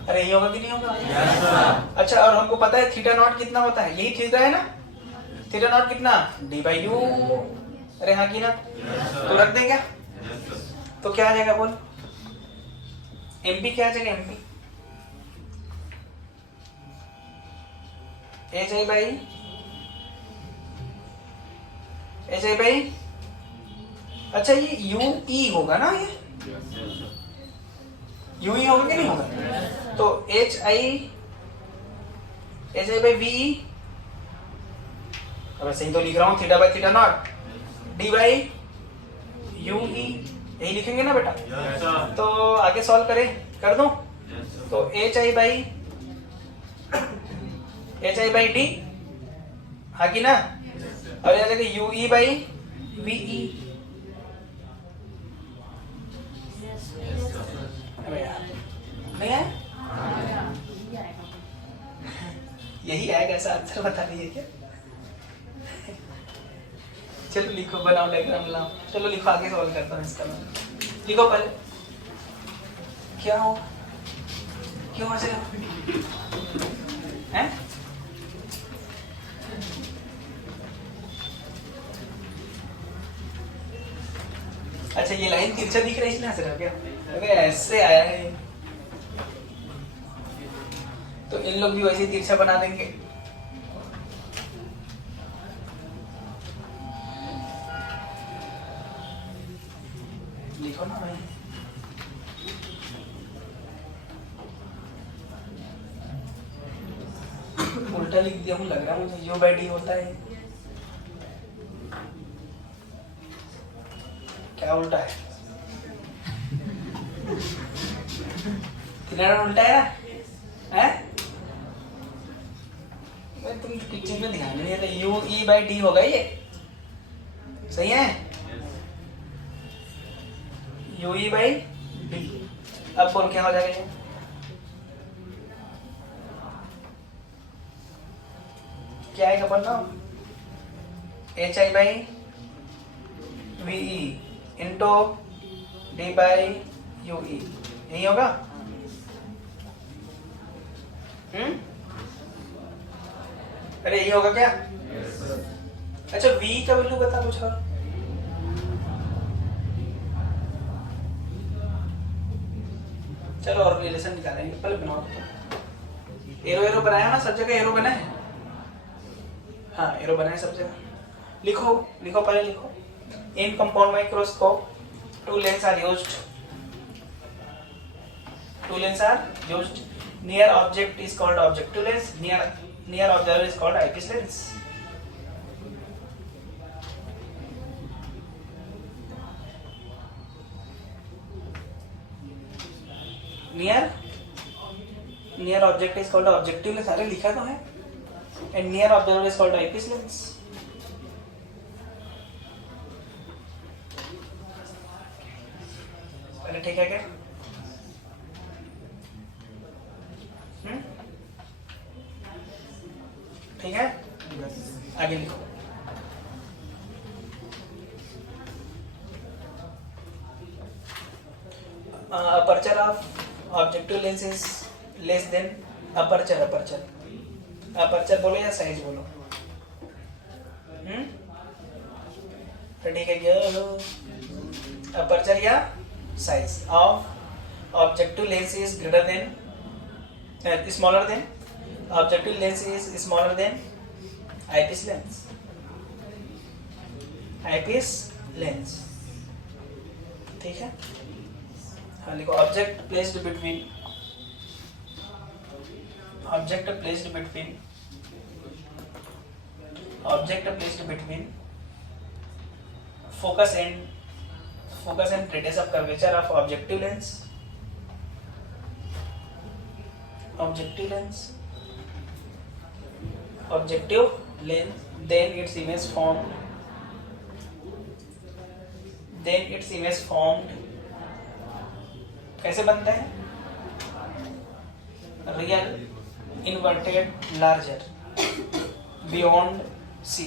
अरे ये होगा कि नहीं होगा? अच्छा और हमको पता है थीटा नॉट कितना होता है? यही थीटा है ना? थीटा नॉट कितना? D/U। अरे हाँ कि ना? तो रख दें क्या? तो क्या आ जाएगा बोल? MP क्या आ जाएगा? MP HI/VE अच्छा ये यू ई होगा ना, ये यू ई होगा कि नहीं होगा? तो H I by V E, अब सही तो लिख रहा हूँ, theta by theta not D by you ई, यही लिखेंगे ना बेटा? तो आगे सॉल्व करें, कर दूं? तो एच आई बाई डी, हाँ कि ना? और यहाँ जाके you E by V E. नहीं है? यही आएगा, ऐसा आंसर बता रही है क्या? चलो लिखो, बनाओ डायग्राम लाओ, चलो लिखो, आगे सॉल्व करता हूँ इसका मैं। लिखो पहले, क्या हो, क्यों हंस रहे हो? हैं? अच्छा ये लाइन तिरछा दिख रही है इसलिए हंस रहे हो क्या? अरे ऐसे आया है, तो इन लोग भी वैसे ही तिरछा बना देंगे। लिखो ना भाई, उल्टा लिख दिया हूँ, लग रहा है मुझे, यू बाई डी होता है। क्या उल्टा है? कितना उल्टा है ना? हैं? तुम पिक्चर में ध्यान नहीं देते, यू ई बाई डी होगा ये, सही है? You E by D. अब बोल क्या हो जाएगा ये? क्या आएगा पढ़ना? H I by V E into D by you ई, यही होगा? अरे यही होगा क्या? अच्छा v का वैल्यू बता मुझे। चलो और रिलेशन निकालेंगे, पहले बनाओ। एरो एरो बनाया ना, सब जगह एरो बना है। हाँ एरो बना है सब जगह। लिखो लिखो पहले लिखो। In compound microscope two lenses are used. Two lenses are used. Near object is called objective lens. Near observer is called eyepiece lens. Near object is called objective lens. अरे लिखा तो है. And near observer is called eyepiece lens. पहले ठीक है क्या? ठीक है, आगे लिखो। Aperture of objective lens is less than aperture बोलो या साइज बोलो? ठीक है क्या? अपर्चर या size of objective lens is greater than smaller than objective lens is smaller than eyepiece lens. ठीक है, हाँ लिखो। Object placed between focus and radius of curvature of objective lens then its image formed कैसे बनता है? Real inverted larger beyond C.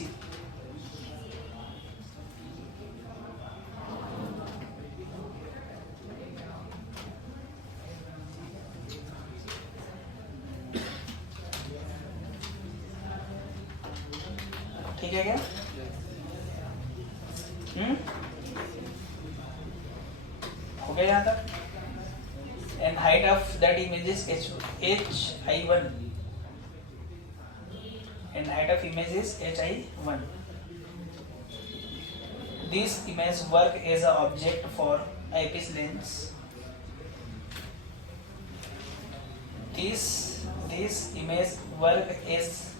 ठीक है क्या? हो गया यहाँ तक? And height of that image is hi1 and height of image is hi1. This image work as an object for eyepiece lens. This image work as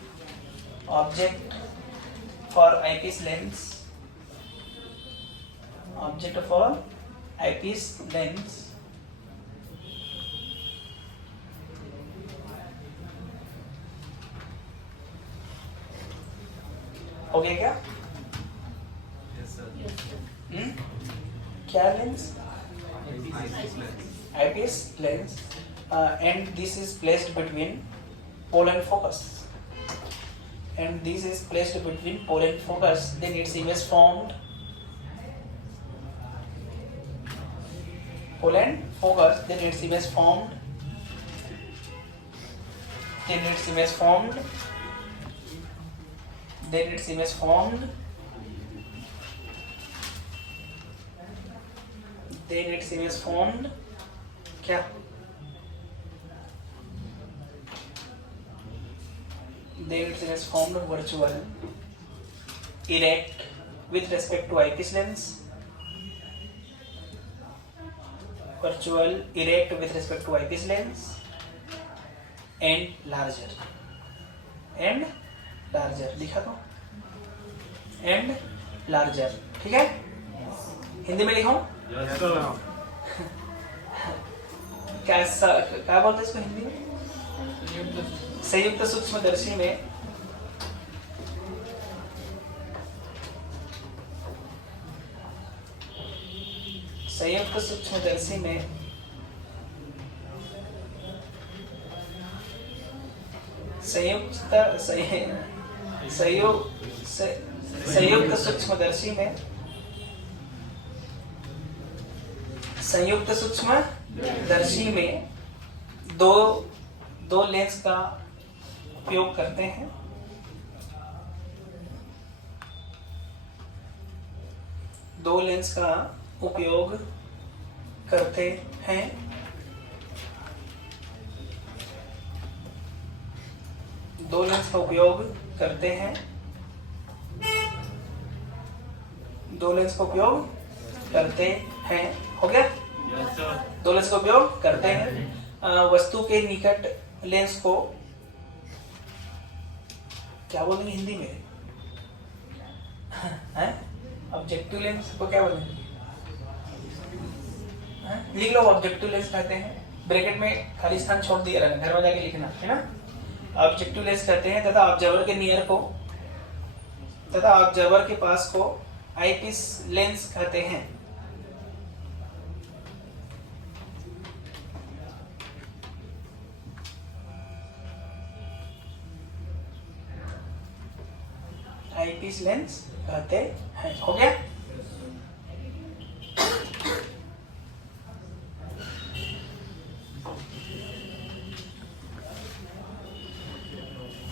object for eyepiece lens. Object for eyepiece lens. हो गया क्या? Yes, sir. क्या lens? Eyepiece lens. Eyepiece lens, and this is placed between pole and focus. And this is placed between pole and focus. Then its image formed. Pole and focus. Then its image formed. Then its image formed. Then its image formed. Then its image formed. क्या? Then its image formed virtual, erect with respect to eyepiece lens. Virtual, erect with respect to eyepiece lens, and larger. And larger लिखा तो? And larger, ठीक है? हिंदी में लिखा हूँ? Yes, sir. क्या बोलते हैं इसको हिंदी में? संयुक्त सूक्ष्मदर्शी में संयुक्त सूक्ष्मदर्शी में संयुक्त सूक्ष्मदर्शी में संयुक्त सूक्ष्मदर्शी में दो लेंस का उपयोग करते हैं। दो लेंस का उपयोग करते हैं। दो लेंस का उपयोग करते हैं। दो लेंस का उपयोग करते हैं। हो गया? Yes, sir. दो लेंस का उपयोग करते हैं। वस्तु के निकट लेंस को क्या बोलेंगे हिंदी में? हैं? ऑब्जेक्टिव लेंस को क्या बोलेंगे? हैं? लिख लो, ऑब्जेक्टिव लेंस कहते हैं। ब्रैकेट में खाली स्थान छोड़ दिया रहना, घर में जाके लिखना है ना। ऑब्जेक्टिव लेंस कहते हैं तथा ऑब्जर्वर के नियर को तथा ऑब्जर्वर के पास को आईपीस लेंस कहते हैं। आईपीस लेंस कहते हैं। हो गया?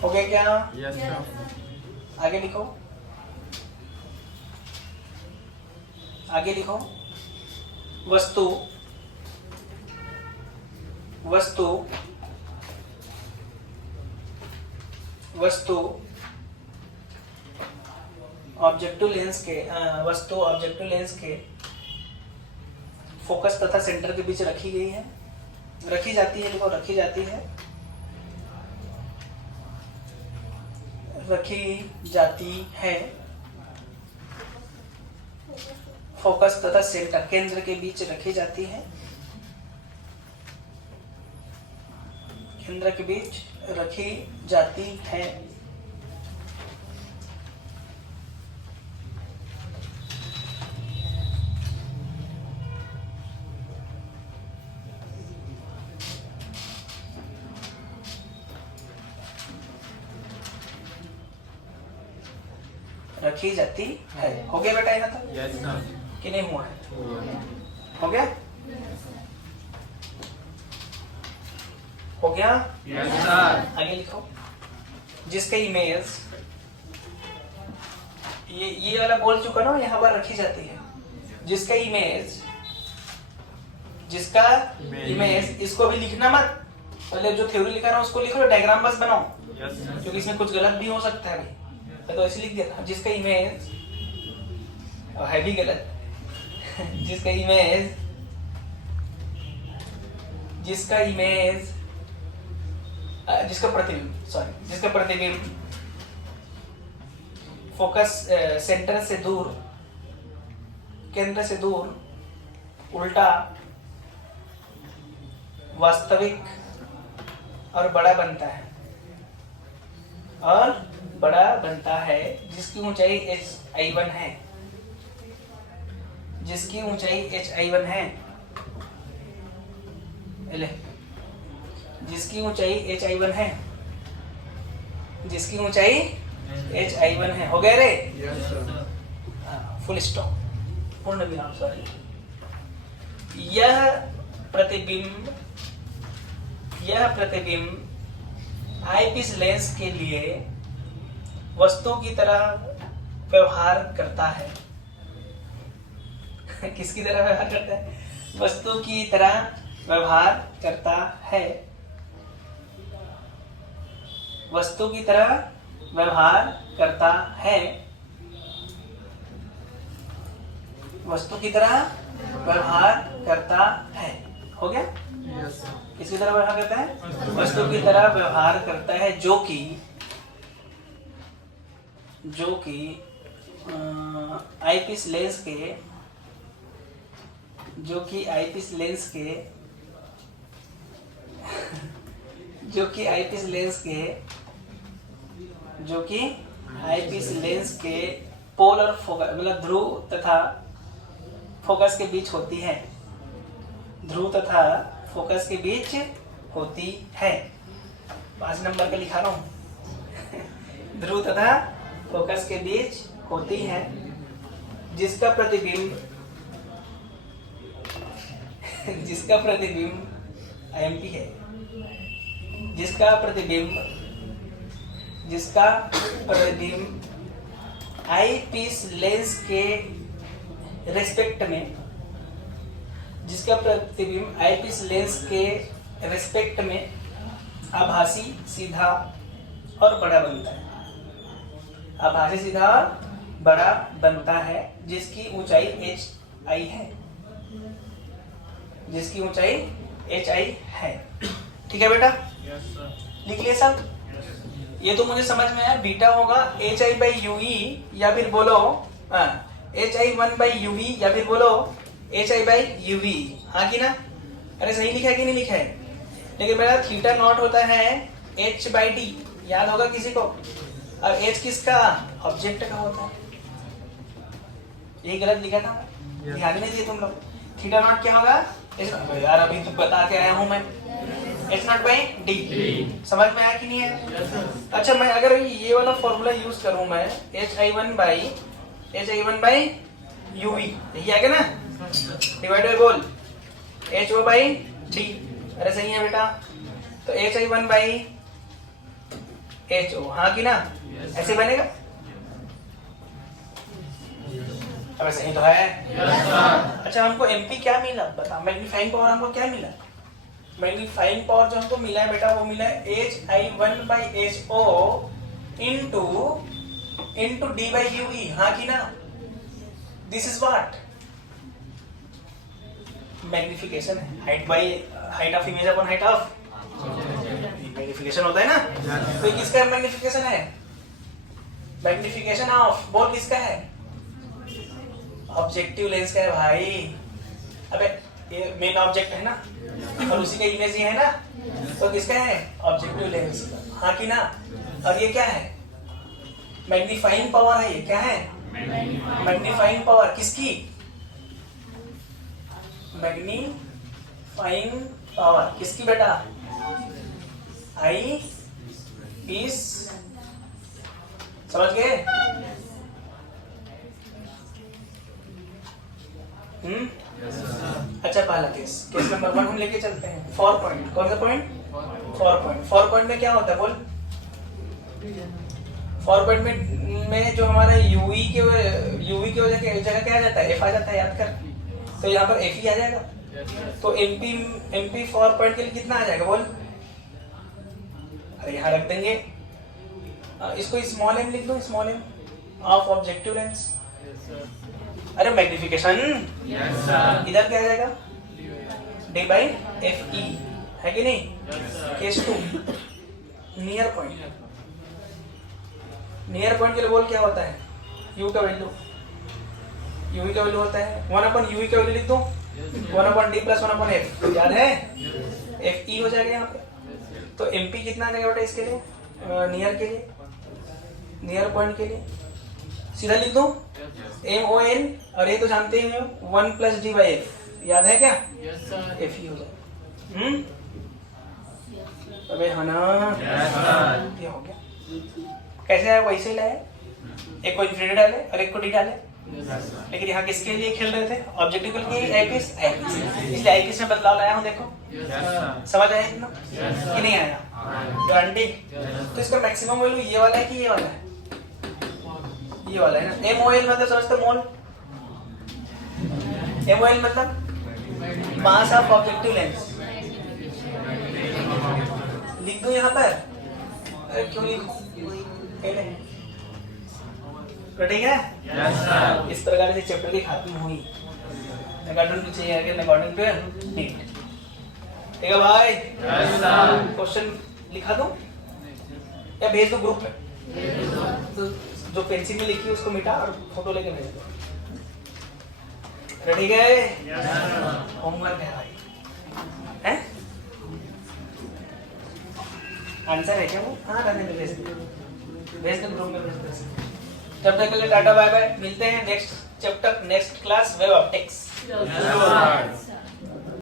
हो गया क्या? Yes, sir. आगे लिखो, आगे लिखो। वस्तु वस्तु वस्तु ऑब्जेक्टिव लेंस के वस्तु ऑब्जेक्टिव लेंस के फोकस तथा सेंटर के बीच रखी गई है, रखी जाती है। देखो, रखी जाती है, रखी जाती है। फोकस तथा सेंटर केंद्र के बीच रखी जाती है। केंद्र के बीच रखी जाती है। रखी जाती है। हो गया बेटा यहाँ तक? Yes, sir. कि नहीं हुआ है? हो गया? हो गया? Yes, sir. आगे लिखो। जिसका इमेज ये वाला बोल चुका ना, यहाँ पर रखी जाती है। जिसका इमेज इसको भी लिखना मत, मतलब जो थ्योरी लिखा रहा हूँ उसको लिखो, डायग्राम बस बनाओ, Yes, sir. क्योंकि इसमें कुछ गलत भी हो सकता है। तो ऐसे लिख दिया था, जिसका इमेज और है भी गलत। जिसका प्रतिबिंब फोकस सेंटर से दूर, केंद्र से दूर, उल्टा, वास्तविक और बड़ा बनता है, जिसकी ऊंचाई hi1 है, जिसकी ऊंचाई hi1 है, जिसकी ऊंचाई hi1 है। हो गया रे? फुल स्टॉप, पूर्ण विराम, सॉरी। यह प्रतिबिंब आईपीस लेंस के लिए वस्तु की तरह व्यवहार करता है। किसकी तरह व्यवहार करता है? वस्तु की तरह व्यवहार करता है। वस्तु की तरह व्यवहार करता है। वस्तु की तरह व्यवहार करता है। हो गया? किसकी तरह व्यवहार करता है? वस्तु की तरह व्यवहार करता है, जो कि आईपीस लेंस के पोलर फोकस, मतलब ध्रुव तथा फोकस के बीच होती है। ध्रुव तथा फोकस के बीच होती है। 5 नंबर का लिखा रहा हूं। ध्रुव तथा फोकस के बीच होती है, जिसका प्रतिबिंब IMP है। जिसका प्रतिबिंब आईपीस लेंस के रेस्पेक्ट में आभासी, सीधा और बड़ा बनता है, जिसकी ऊंचाई hi है। ठीक है बेटा? लिख लिया सब? ये तो मुझे समझ में आया। बीटा होगा hi/ue या फिर बोलो hi1/uv या फिर बोलो hi/uv। हाँ कि ना? अरे सही लिखा है कि नहीं लिखा है? लेकिन मेरा थीटा नॉट होता है h/d, याद होगा किसी को? और h किसका? ऑब्जेक्ट का होता है। यही गलत लिखा था, ध्यान नहीं दिए तुम लोग। थीटा नॉट क्या होगा? यार अभी तो बता के आया हूं मैं, h0/d। समझ में आया कि नहीं है? अच्छा, मैं अगर ये वाला फॉर्मूला यूज करूं, मैं hi1/uv, यही आएगा ना? डिवाइड बाय बोल ho/d। अरे सही है बेटा। तो hi1/ho, हाँ कि ना? ऐसे बनेगा? अब सही तो है। अच्छा, हमको एमपी क्या मिला बता? मैग्नीफाइंग पावर हमको क्या मिला? मैग्नीफाइंग पावर जो हमको मिला है बेटा, वो मिला है hi1/ho into d/ue। हाँ कि ना? This is what? मैग्निफिकेशन है। Height of image upon height of magnification होता है ना? तो किसका मैग्निफिकेशन है? मैग्निफिकेशन ऑफ, बोल किसका है? ऑब्जेक्टिव लेंस का है भाई। अबे ये मेन ऑब्जेक्ट है ना, और उसी का इमेज ही है ना, तो किसका है? ऑब्जेक्टिव लेंस का। हाँ कि ना? और ये क्या है? मैग्नीफाइंग पावर है। ये क्या है? मैग्नीफाइंग पावर किसकी? मैग्नीफाइंग पावर किसकी बेटा? आई पीस। समझ गए? अच्छा, पहला केस नंबर 1 हम लेके चलते हैं। 4 पॉइंट। कौन सा पॉइंट? 4 पॉइंट में क्या होता है बोल? 4 पॉइंट में जो हमारा यूवी की जगह क्या आ जाता है? एफ आ जाता है, याद कर। तो यहाँ पर एफ ही आ जाएगा। तो एमपी 4 पॉइंट के लिए कितना आ जाएगा बोल? अरे यहाँ रख देंगे, इसको स्मॉल एम लिख दो, small M of objective lens. अरे मैग्निफिकेशन, यस सर, इधर क्या आ जाएगा, डी बाई एफ ई, है कि नहीं? Case 2 near point, near point के लिए बोल क्या होता है, यू का वैल्यू, यूवी का वैल्यू होता है 1/यूवी का वैल्यू लिख दो 1/d प्लस 1/f, याद है? एफ ई हो जाएगा यहाँ पे। तो एमपी कितना आ जाएगा बेटा इसके लिए, नियर के लिए, नियर पॉइंट के लिए सीधा लिख दो एम ओ एन, और ये तो जानते ही हो 1 + d/f, याद है क्या? एफ ई हो जाएगा। अबे हाँ ना, ये हो गया। कैसे आया, वैसे ही लाया, एक को इन्फिनिटी डाले और एक को डी डाले, लेकिन यहाँ किसके लिए खेल रहे थे, ऑब्जेक्टिव के लिए, आईपीएस, इसलिए आईपीएस में बदलाव लाया हूँ। देखो समझ आया इतना कि नहीं आया? गारंटी। तो इसका मैक्सिमम वैल्यू ये वाला है कि ये वाला है? ये वाला है ना। एमओएल मतलब समझते, मोल। एमओएल मतलब मास ऑफ ऑब्जेक्टिव लेंस, लिख दो यहाँ पर। अरे क्यों लिखूं, ठीक है? इस प्रकार से चैप्टर की खत्म हुई। अकॉर्डिंग टू चाहिए आगे, अकॉर्डिंग टू नीड। ठीक है भाई? क्वेश्चन लिखा दो या भेज दो ग्रुप में? तो जो पेंसिल में लिखी उसको मिटा और फोटो लेके भेज दो। रेडी गए? होमवर्क है भाई, हैं? आंसर है क्या वो? हाँ, रहने दो, भेज दो ग्रुप में, भेज दो। तब तक के लिए टाटा बाय बाय, मिलते हैं next chapter, next class, web optics.